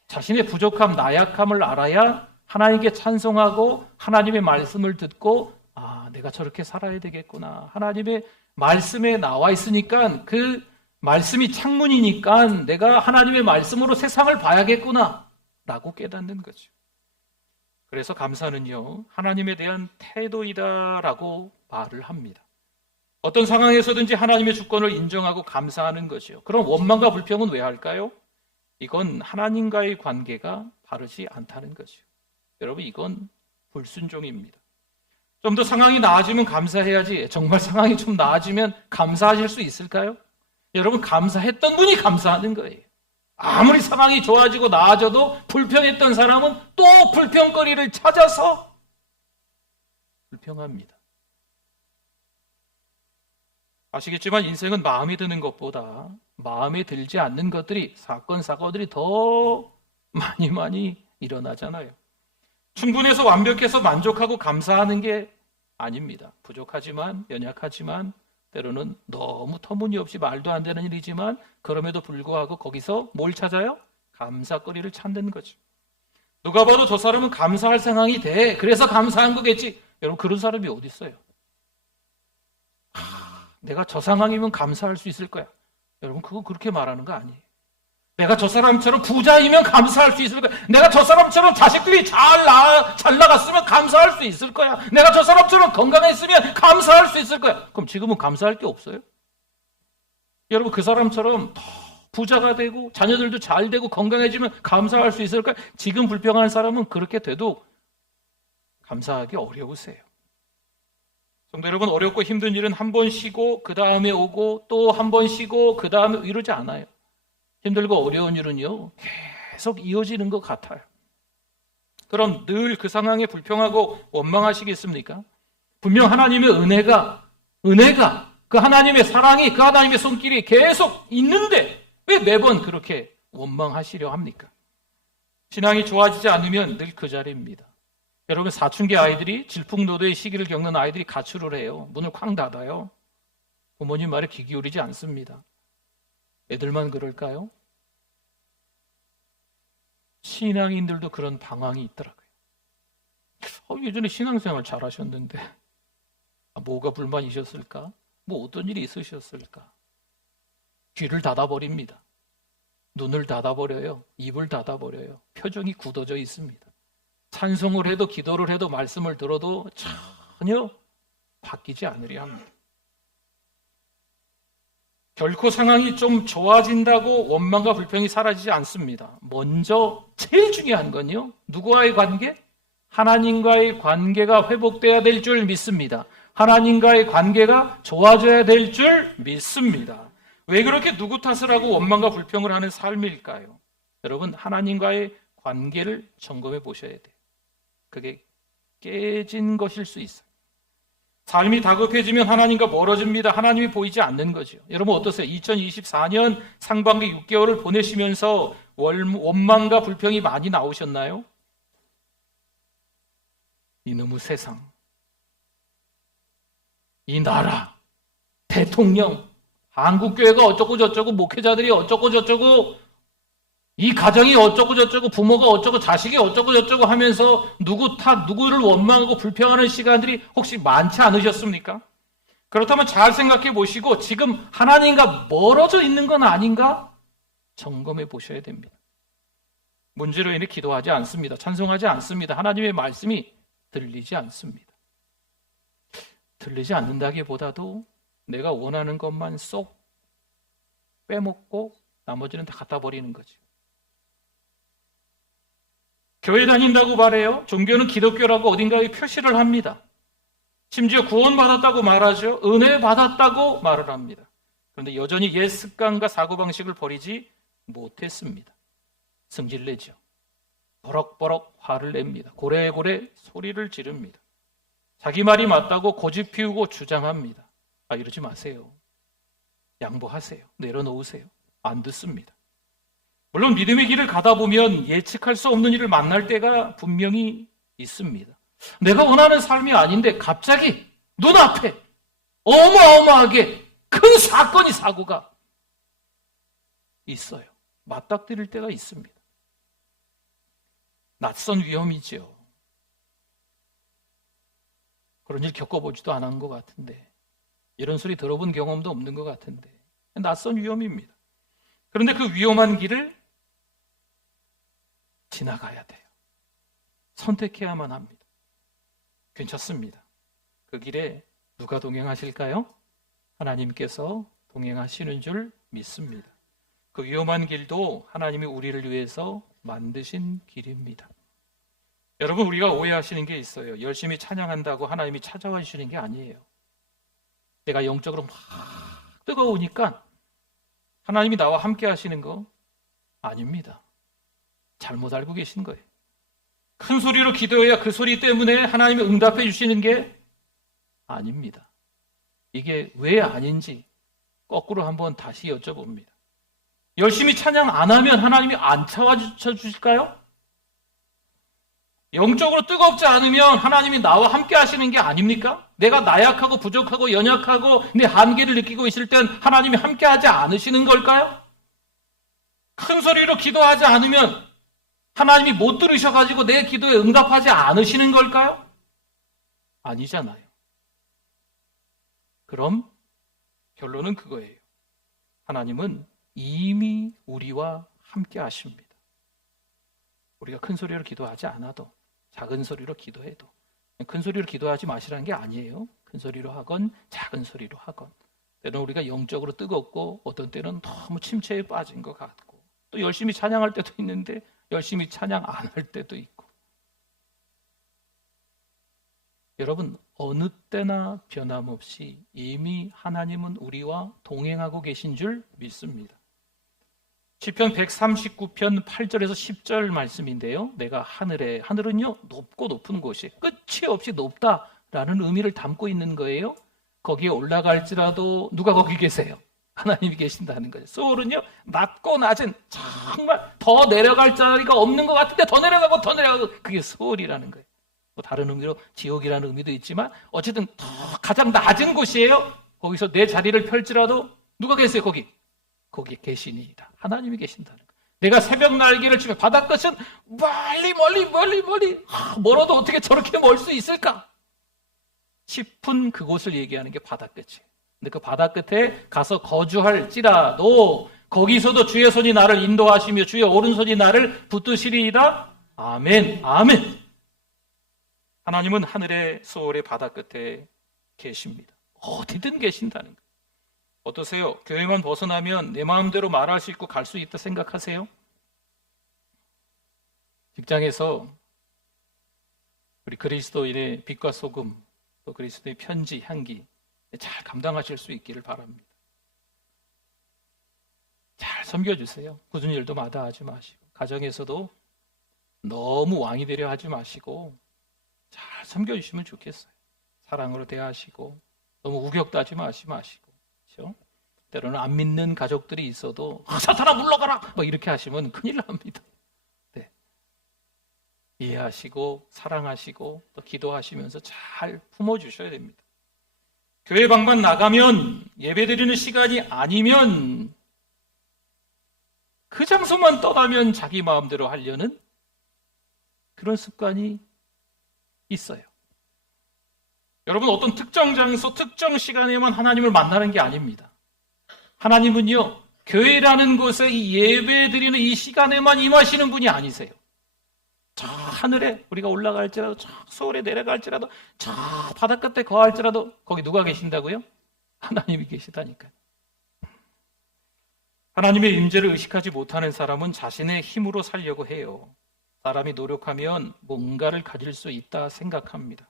자신의 부족함, 나약함을 알아야 하나님께 찬송하고 하나님의 말씀을 듣고 내가 저렇게 살아야 되겠구나. 하나님의 말씀에 나와 있으니까 그 말씀이 창문이니까 내가 하나님의 말씀으로 세상을 봐야겠구나 라고 깨닫는 거죠. 그래서 감사는요, 하나님에 대한 태도이다라고 말을 합니다. 어떤 상황에서든지 하나님의 주권을 인정하고 감사하는 거죠. 그럼 원망과 불평은 왜 할까요? 이건 하나님과의 관계가 바르지 않다는 거죠. 여러분, 이건 불순종입니다. 좀 더 상황이 나아지면 감사해야지. 정말 상황이 좀 나아지면 감사하실 수 있을까요? 여러분, 감사했던 분이 감사하는 거예요. 아무리 상황이 좋아지고 나아져도 불평했던 사람은 또 불평거리를 찾아서 불평합니다. 아시겠지만 인생은 마음에 드는 것보다 마음에 들지 않는 것들이, 사건들이 더 많이 일어나잖아요. 충분해서 완벽해서 만족하고 감사하는 게 아닙니다. 부족하지만, 연약하지만, 때로는 너무 터무니없이 말도 안 되는 일이지만 그럼에도 불구하고 거기서 뭘 찾아요? 감사거리를 찾는 거죠. 누가 봐도 저 사람은 감사할 상황이 돼. 그래서 감사한 거겠지. 여러분, 그런 사람이 어디 있어요? 내가 저 상황이면 감사할 수 있을 거야. 여러분, 그거 그렇게 말하는 거 아니에요. 내가 저 사람처럼 부자이면 감사할 수 있을 거야. 내가 저 사람처럼 자식들이 잘 나갔으면 감사할 수 있을 거야. 내가 저 사람처럼 건강했으면 감사할 수 있을 거야. 그럼 지금은 감사할 게 없어요? 여러분, 그 사람처럼 더 부자가 되고 자녀들도 잘 되고 건강해지면 감사할 수 있을 거야. 지금 불평하는 사람은 그렇게 돼도 감사하기 어려우세요. 성도 여러분, 어렵고 힘든 일은 한 번 쉬고 그 다음에 오고 또 한 번 쉬고 그 다음에 이러지 않아요. 힘들고 어려운 일은요, 계속 이어지는 것 같아요. 그럼 늘 그 상황에 불평하고 원망하시겠습니까? 분명 하나님의 은혜가 그 하나님의 사랑이, 그 하나님의 손길이 계속 있는데 왜 매번 그렇게 원망하시려 합니까? 신앙이 좋아지지 않으면 늘 그 자리입니다. 여러분, 사춘기 아이들이, 질풍노도의 시기를 겪는 아이들이 가출을 해요. 문을 쾅 닫아요. 부모님 말에 귀 기울이지 않습니다. 애들만 그럴까요? 신앙인들도 그런 방황이 있더라고요. 예전에 신앙생활 잘하셨는데 뭐가 불만이셨을까? 뭐 어떤 일이 있으셨을까? 귀를 닫아버립니다. 눈을 닫아버려요. 입을 닫아버려요. 표정이 굳어져 있습니다. 찬송을 해도 기도를 해도 말씀을 들어도 전혀 바뀌지 않으려 합니다. 결코 상황이 좀 좋아진다고 원망과 불평이 사라지지 않습니다. 먼저 제일 중요한 건요, 누구와의 관계? 하나님과의 관계가 회복돼야 될 줄 믿습니다. 하나님과의 관계가 좋아져야 될 줄 믿습니다. 왜 그렇게 누구 탓을 하고 원망과 불평을 하는 삶일까요? 여러분, 하나님과의 관계를 점검해 보셔야 돼요. 그게 깨진 것일 수 있어요. 삶이 다급해지면 하나님과 멀어집니다. 하나님이 보이지 않는 거죠. 여러분, 어떠세요? 2024년 상반기 6개월을 보내시면서 원망과 불평이 많이 나오셨나요? 이놈의 세상, 이 나라, 대통령, 한국교회가 어쩌고 저쩌고, 목회자들이 어쩌고 저쩌고, 이 가정이 어쩌고 저쩌고, 부모가 어쩌고, 자식이 어쩌고 저쩌고 하면서 누구를 원망하고 불평하는 시간들이 혹시 많지 않으셨습니까? 그렇다면 잘 생각해 보시고 지금 하나님과 멀어져 있는 건 아닌가? 점검해 보셔야 됩니다. 문제로 인해 기도하지 않습니다. 찬송하지 않습니다. 하나님의 말씀이 들리지 않습니다. 들리지 않는다기보다도 내가 원하는 것만 쏙 빼먹고 나머지는 다 갖다 버리는 거죠. 교회 다닌다고 말해요. 종교는 기독교라고 어딘가에 표시를 합니다. 심지어 구원받았다고 말하죠. 은혜 받았다고 말을 합니다. 그런데 여전히 옛 습관과 사고방식을 버리지 못했습니다. 승질내죠. 버럭버럭 화를 냅니다. 고래고래 소리를 지릅니다. 자기 말이 맞다고 고집 피우고 주장합니다. 이러지 마세요. 양보하세요. 내려놓으세요. 안 듣습니다. 물론 믿음의 길을 가다 보면 예측할 수 없는 일을 만날 때가 분명히 있습니다. 내가 원하는 삶이 아닌데 갑자기 눈앞에 어마어마하게 큰 사고가 있어요. 맞닥뜨릴 때가 있습니다. 낯선 위험이죠. 그런 일 겪어보지도 않은 것 같은데, 이런 소리 들어본 경험도 없는 것 같은데, 낯선 위험입니다. 그런데 그 위험한 길을 지나가야 돼요. 선택해야만 합니다. 괜찮습니다. 그 길에 누가 동행하실까요? 하나님께서 동행하시는 줄 믿습니다. 그 위험한 길도 하나님이 우리를 위해서 만드신 길입니다. 여러분, 우리가 오해하시는 게 있어요. 열심히 찬양한다고 하나님이 찾아와 주시는 게 아니에요. 내가 영적으로 막 뜨거우니까 하나님이 나와 함께 하시는 거 아닙니다. 잘못 알고 계신 거예요. 큰 소리로 기도해야 그 소리 때문에 하나님이 응답해 주시는 게 아닙니다. 이게 왜 아닌지 거꾸로 한번 다시 여쭤봅니다. 열심히 찬양 안 하면 하나님이 안 찾아주실까요? 영적으로 뜨겁지 않으면 하나님이 나와 함께 하시는 게 아닙니까? 내가 나약하고 부족하고 연약하고 내 한계를 느끼고 있을 땐 하나님이 함께 하지 않으시는 걸까요? 큰 소리로 기도하지 않으면 하나님이 못 들으셔가지고 내 기도에 응답하지 않으시는 걸까요? 아니잖아요. 그럼 결론은 그거예요. 하나님은 이미 우리와 함께 하십니다. 우리가 큰 소리로 기도하지 않아도, 작은 소리로 기도해도, 큰 소리로 기도하지 마시라는 게 아니에요. 큰 소리로 하건 작은 소리로 하건. 때로는 우리가 영적으로 뜨겁고 어떤 때는 너무 침체에 빠진 것 같고, 또 열심히 찬양할 때도 있는데 열심히 찬양 안 할 때도 있고. 여러분, 어느 때나 변함없이 이미 하나님은 우리와 동행하고 계신 줄 믿습니다. 시편 139편 8절에서 10절 말씀인데요. 내가 하늘은요 높고 높은 곳이 끝이 없이 높다라는 의미를 담고 있는 거예요. 거기에 올라갈지라도 누가 거기 계세요? 하나님이 계신다는 거죠. 소울은요 낮고 낮은, 정말 더 내려갈 자리가 없는 것 같은데 더 내려가고 더 내려가고, 그게 소울이라는 거예요. 뭐 다른 의미로 지옥이라는 의미도 있지만 어쨌든 더 가장 낮은 곳이에요. 거기서 내 자리를 펼지라도 누가 계세요? 거기 계시니이다. 하나님이 계신다는 거예요. 내가 새벽 날개를 치면 바닷끝은 멀리 멀어도 어떻게 저렇게 멀 수 있을까 싶은 그곳을 얘기하는 게 바닷끝이에요. 근데 그 바닷끝에 가서 거주할지라도 거기서도 주의 손이 나를 인도하시며 주의 오른손이 나를 붙드시리이다. 아멘, 아멘. 하나님은 하늘의 소울의 바닷끝에 계십니다. 어디든 계신다는 거예요. 어떠세요? 교회만 벗어나면 내 마음대로 말할 수 있고 갈 수 있다 생각하세요? 직장에서 우리 그리스도인의 빛과 소금, 또 그리스도의 편지, 향기 잘 감당하실 수 있기를 바랍니다. 잘 섬겨주세요. 굳은 일도 마다하지 마시고, 가정에서도 너무 왕이 되려 하지 마시고 잘 섬겨주시면 좋겠어요. 사랑으로 대하시고 너무 우격다지 마시고. 그렇죠? 때로는 안 믿는 가족들이 있어도 사탄아 물러가라 뭐 이렇게 하시면 큰일 납니다. 네. 이해하시고 사랑하시고 또 기도하시면서 잘 품어주셔야 됩니다. 교회 방만 나가면 예배드리는 시간이 아니면 그 장소만 떠나면 자기 마음대로 하려는 그런 습관이 있어요. 여러분, 어떤 특정 장소, 특정 시간에만 하나님을 만나는 게 아닙니다. 하나님은요, 교회라는 곳에 이 예배 드리는 이 시간에만 임하시는 분이 아니세요. 저 하늘에 우리가 올라갈지라도, 저 서울에 내려갈지라도, 저 바닷가에 거할지라도 거기 누가 계신다고요? 하나님이 계시다니까요. 하나님의 임재를 의식하지 못하는 사람은 자신의 힘으로 살려고 해요. 사람이 노력하면 뭔가를 가질 수 있다 생각합니다.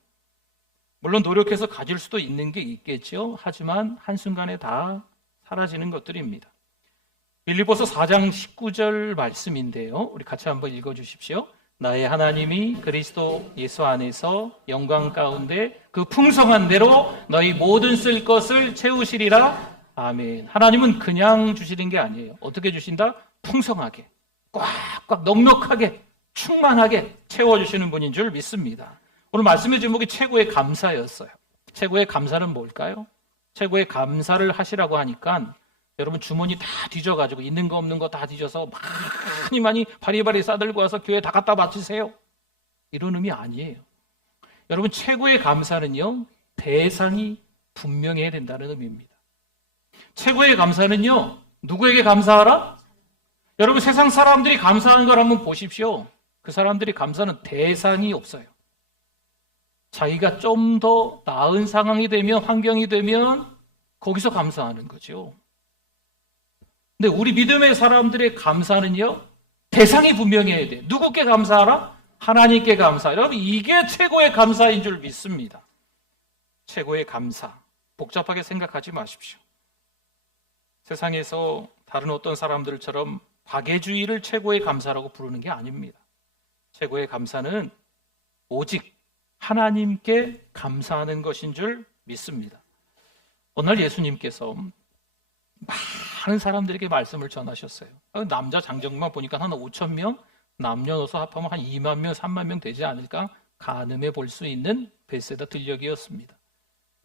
물론 노력해서 가질 수도 있는 게 있겠죠. 하지만 한순간에 다 사라지는 것들입니다. 빌립보서 4장 19절 말씀인데요. 우리 같이 한번 읽어주십시오. 나의 하나님이 그리스도 예수 안에서 영광 가운데 그 풍성한 대로 너희 모든 쓸 것을 채우시리라. 아멘. 하나님은 그냥 주시는 게 아니에요. 어떻게 주신다? 풍성하게, 꽉꽉 넉넉하게, 충만하게 채워주시는 분인 줄 믿습니다. 오늘 말씀의 제목이 최고의 감사였어요. 최고의 감사는 뭘까요? 최고의 감사를 하시라고 하니까 여러분 주머니 다 뒤져가지고 있는 거 없는 거 다 뒤져서 많이 바리바리 싸들고 와서 교회 다 갖다 바치세요. 이런 의미 아니에요. 여러분 최고의 감사는요, 대상이 분명해야 된다는 의미입니다. 최고의 감사는요, 누구에게 감사하라? 여러분 세상 사람들이 감사하는 걸 한번 보십시오. 그 사람들이 감사하는 대상이 없어요. 자기가 좀 더 나은 상황이 되면, 환경이 되면 거기서 감사하는 거죠. 근데 우리 믿음의 사람들의 감사는요, 대상이 분명해야 돼. 누구께 감사하라? 하나님께 감사. 여러분 이게 최고의 감사인 줄 믿습니다. 최고의 감사. 복잡하게 생각하지 마십시오. 세상에서 다른 어떤 사람들처럼 박애주의를 최고의 감사라고 부르는 게 아닙니다. 최고의 감사는 오직 하나님께 감사하는 것인 줄 믿습니다. 어느 날 예수님께서 많은 사람들에게 말씀을 전하셨어요. 남자 장정만 보니까 한 5천 명, 남녀노소 합하면 한 2만 명, 3만 명 되지 않을까 가늠해 볼 수 있는 벳세다 들녘이었습니다.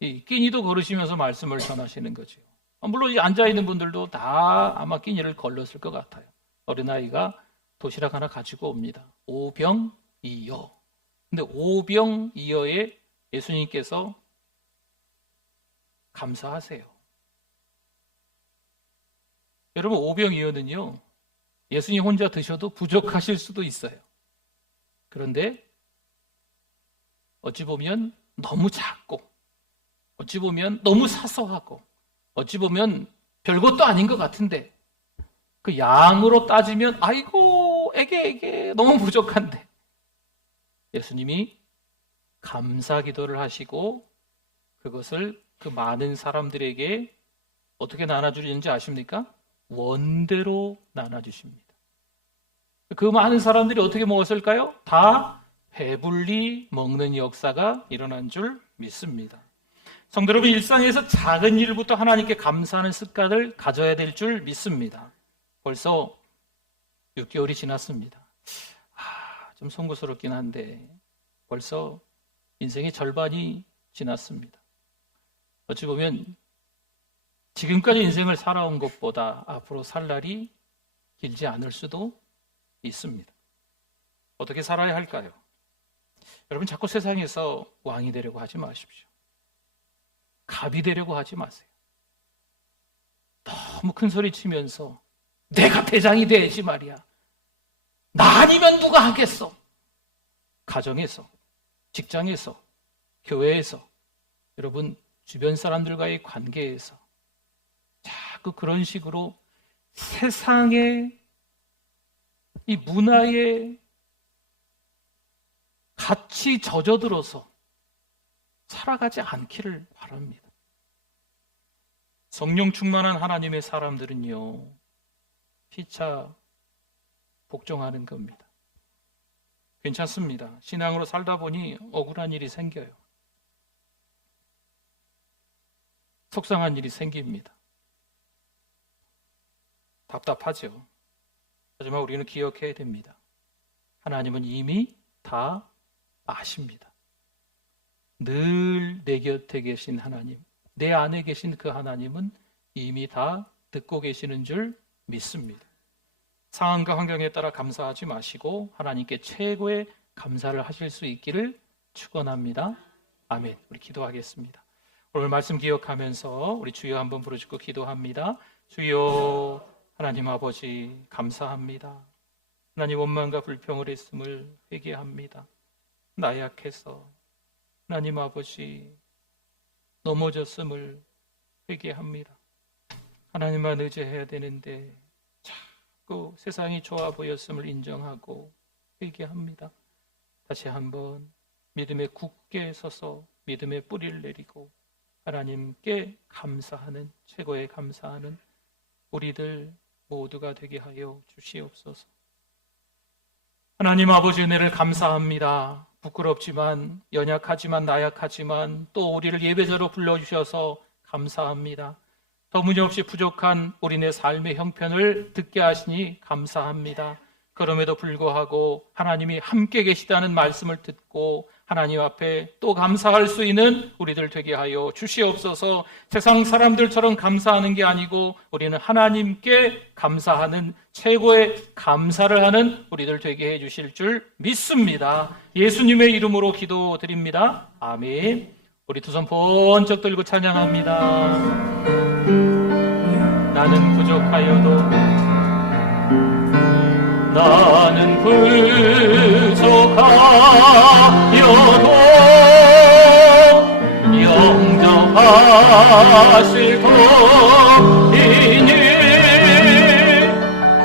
이 끼니도 걸으시면서 말씀을 전하시는 거죠. 물론 이 앉아있는 분들도 다 아마 끼니를 걸렀을 것 같아요. 어린아이가 도시락 하나 가지고 옵니다. 오병이어. 근데 오병이어에 예수님께서 감사하세요. 여러분 오병이어는요, 예수님 혼자 드셔도 부족하실 수도 있어요. 그런데 어찌 보면 너무 작고, 어찌 보면 너무 사소하고, 어찌 보면 별것도 아닌 것 같은데 그 양으로 따지면 아이고 애게 너무 부족한데 예수님이 감사 기도를 하시고 그것을 그 많은 사람들에게 어떻게 나눠주는지 아십니까? 원대로 나눠주십니다. 그 많은 사람들이 어떻게 먹었을까요? 다 배불리 먹는 역사가 일어난 줄 믿습니다. 성도 여러분, 일상에서 작은 일부터 하나님께 감사하는 습관을 가져야 될 줄 믿습니다. 벌써 6개월이 지났습니다. 좀 송구스럽긴 한데 벌써 인생의 절반이 지났습니다. 어찌 보면 지금까지 인생을 살아온 것보다 앞으로 살 날이 길지 않을 수도 있습니다. 어떻게 살아야 할까요? 여러분 자꾸 세상에서 왕이 되려고 하지 마십시오. 갑이 되려고 하지 마세요. 너무 큰 소리 치면서 내가 대장이 돼야지 말이야. 나 아니면 누가 하겠어? 가정에서, 직장에서, 교회에서, 여러분 주변 사람들과의 관계에서 자꾸 그런 식으로 세상의 이 문화에 같이 젖어들어서 살아가지 않기를 바랍니다. 성령 충만한 하나님의 사람들은요, 피차 복종하는 겁니다. 괜찮습니다. 신앙으로 살다 보니 억울한 일이 생겨요. 속상한 일이 생깁니다. 답답하죠. 하지만 우리는 기억해야 됩니다. 하나님은 이미 다 아십니다. 늘 내 곁에 계신 하나님, 내 안에 계신 그 하나님은 이미 다 듣고 계시는 줄 믿습니다. 상황과 환경에 따라 감사하지 마시고 하나님께 최고의 감사를 하실 수 있기를 축원합니다. 아멘. 우리 기도하겠습니다. 오늘 말씀 기억하면서 우리 주여 한번 부르짖고 기도합니다. 주여 하나님 아버지 감사합니다. 하나님 원망과 불평을 했음을 회개합니다. 나약해서 하나님 아버지 넘어졌음을 회개합니다. 하나님만 의지해야 되는데 자꾸 세상이 좋아 보였음을 인정하고 회개합니다. 다시 한번 믿음에 굳게 서서 믿음의 뿌리를 내리고 하나님께 감사하는, 최고의 감사하는 우리들 모두가 되게 하여 주시옵소서. 하나님 아버지 은혜를 감사합니다. 부끄럽지만 연약하지만 나약하지만 또 우리를 예배자로 불러주셔서 감사합니다. 터무니없이 부족한 우리네 삶의 형편을 듣게 하시니 감사합니다. 그럼에도 불구하고 하나님이 함께 계시다는 말씀을 듣고 하나님 앞에 또 감사할 수 있는 우리들 되게 하여 주시옵소서. 세상 사람들처럼 감사하는 게 아니고 우리는 하나님께 감사하는 최고의 감사를 하는 우리들 되게 해주실 줄 믿습니다. 예수님의 이름으로 기도드립니다. 아멘. 우리 두 손 번쩍 들고 찬양합니다. 나는 부족하여도 나는 부족하여도 영접하실 터이니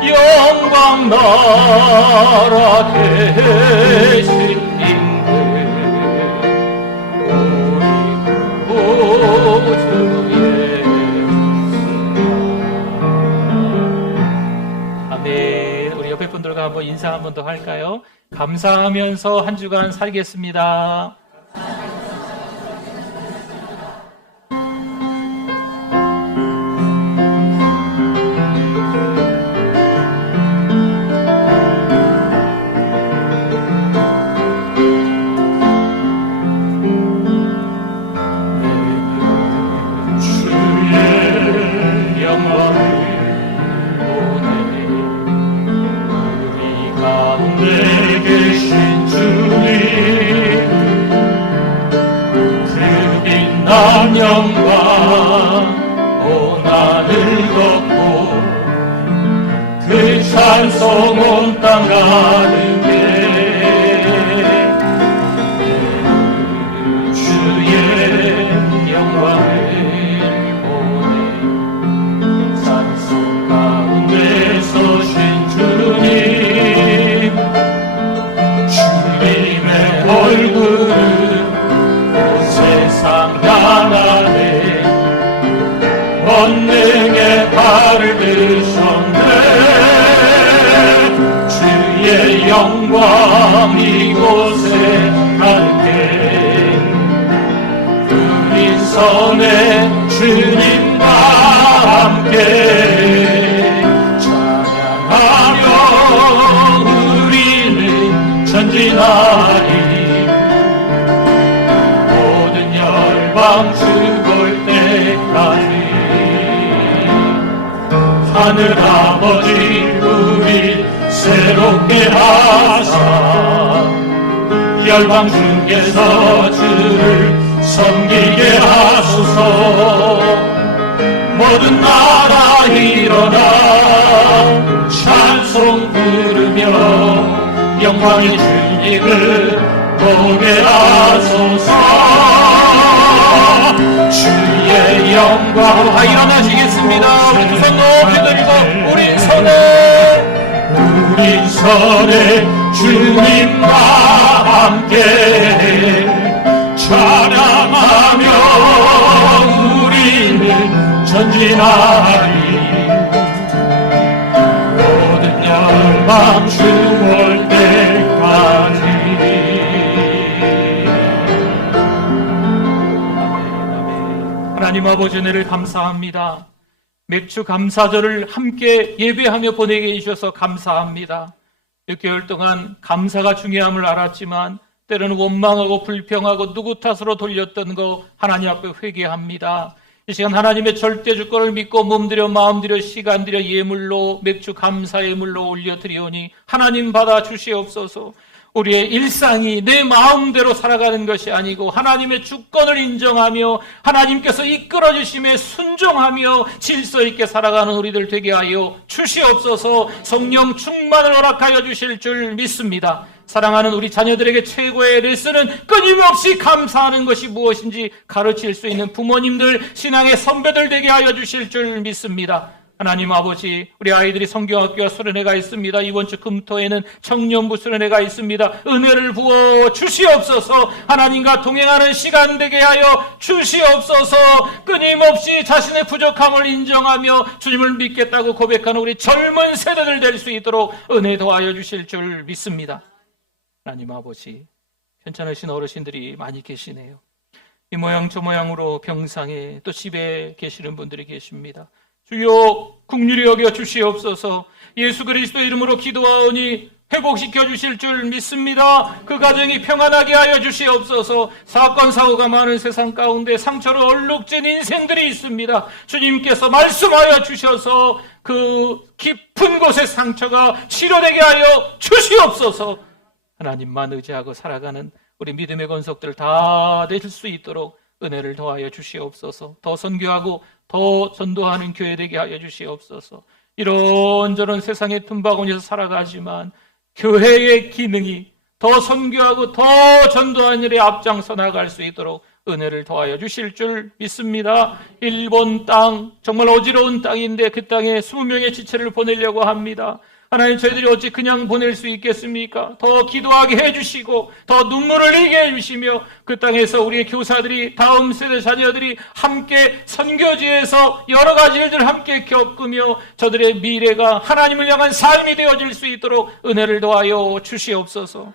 영광 나라 대신 임금 우리 구주의 아멘. 우리 옆에 분들과 한번 인사 한 번 더 할까요? 감사하면서 한 주간 살겠습니다. 주의 영광을 보내 우리 가운데 계신 주님 그 빛난 영광 고난을 걷고 그 찬송 온 땅 가득해 주의 영광을 보내 찬송 가운데 서신 주님 주님의 얼굴을 온 세상 향하네 원능의 발을 드셨네 주의 영광 이곳에 가득해 우리 선에 주님과 함께 찬양하며 우리는 전진하리 모든 열방 죽을 때까지 하늘 아버지 우리 새롭게 하사 열방 중에서 주를 섬기게 하소서 모든 나라 일어나 찬송 부르며 영광의 주님을 보게 하소서 주의 영광 다 일어나시겠습니다. 우리 두 손 높이 들고 우리 선에 주님과 함께 찬양하며 우리는 전진하리 모든 열방 주올 때까지 하나님 아버지 은혜를 감사합니다. 맥주 감사절을 함께 예배하며 보내게 해주셔서 감사합니다. 6개월 동안 감사가 중요함을 알았지만 때로는 원망하고 불평하고 누구 탓으로 돌렸던 거 하나님 앞에 회개합니다. 이 시간 하나님의 절대 주권을 믿고 몸들여 마음들여 시간들여 예물로 맥주 감사 예물로 올려드리오니 하나님 받아 주시옵소서. 우리의 일상이 내 마음대로 살아가는 것이 아니고 하나님의 주권을 인정하며 하나님께서 이끌어주심에 순종하며 질서 있게 살아가는 우리들 되게 하여 주시옵소서. 성령 충만을 허락하여 주실 줄 믿습니다. 사랑하는 우리 자녀들에게 최고의 레슨은 끊임없이 감사하는 것이 무엇인지 가르칠 수 있는 부모님들, 신앙의 선배들 되게 하여 주실 줄 믿습니다. 하나님 아버지, 우리 아이들이 성경학교와 수련회가 있습니다. 이번 주 금토에는 청년부 수련회가 있습니다. 은혜를 부어 주시옵소서. 하나님과 동행하는 시간 되게 하여 주시옵소서. 끊임없이 자신의 부족함을 인정하며 주님을 믿겠다고 고백하는 우리 젊은 세대들 될 수 있도록 은혜 더하여 주실 줄 믿습니다. 하나님 아버지, 편찮으신 어르신들이 많이 계시네요. 이 모양 저 모양으로 병상에 또 집에 계시는 분들이 계십니다. 주여 긍휼히 여겨 주시옵소서. 예수 그리스도 이름으로 기도하오니 회복시켜 주실 줄 믿습니다. 그 가정이 평안하게 하여 주시옵소서. 사건 사고가 많은 세상 가운데 상처로 얼룩진 인생들이 있습니다. 주님께서 말씀하여 주셔서 그 깊은 곳의 상처가 치료되게 하여 주시옵소서. 하나님만 의지하고 살아가는 우리 믿음의 권속들 다 되실 수 있도록 은혜를 더하여 주시옵소서. 더 선교하고 더 전도하는 교회 되게 하여 주시옵소서. 이런저런 세상의 틈바구니에서 살아가지만 교회의 기능이 더 선교하고 더 전도하는 일에 앞장서 나갈 수 있도록 은혜를 더하여 주실 줄 믿습니다. 일본 땅, 정말 어지러운 땅인데 그 땅에 20명의 지체를 보내려고 합니다. 하나님, 저희들이 어찌 그냥 보낼 수 있겠습니까? 더 기도하게 해주시고 더 눈물을 흘리게 해주시며 그 땅에서 우리의 교사들이, 다음 세대 자녀들이 함께 선교지에서 여러 가지 일들을 함께 겪으며 저들의 미래가 하나님을 향한 삶이 되어질 수 있도록 은혜를 더하여 주시옵소서.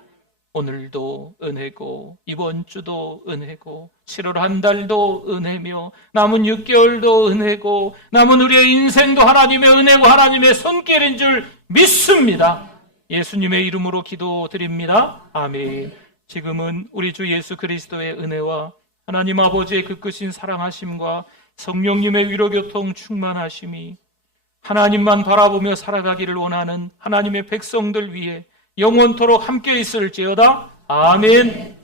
오늘도 은혜고 이번 주도 은혜고 7월 한 달도 은혜며 남은 6개월도 은혜고 남은 우리의 인생도 하나님의 은혜고 하나님의 손길인 줄 믿습니다. 예수님의 이름으로 기도드립니다. 아멘. 지금은 우리 주 예수 그리스도의 은혜와 하나님 아버지의 그 크신 사랑하심과 성령님의 위로교통 충만하심이 하나님만 바라보며 살아가기를 원하는 하나님의 백성들 위해 영원토록 함께 있을지어다. 아멘.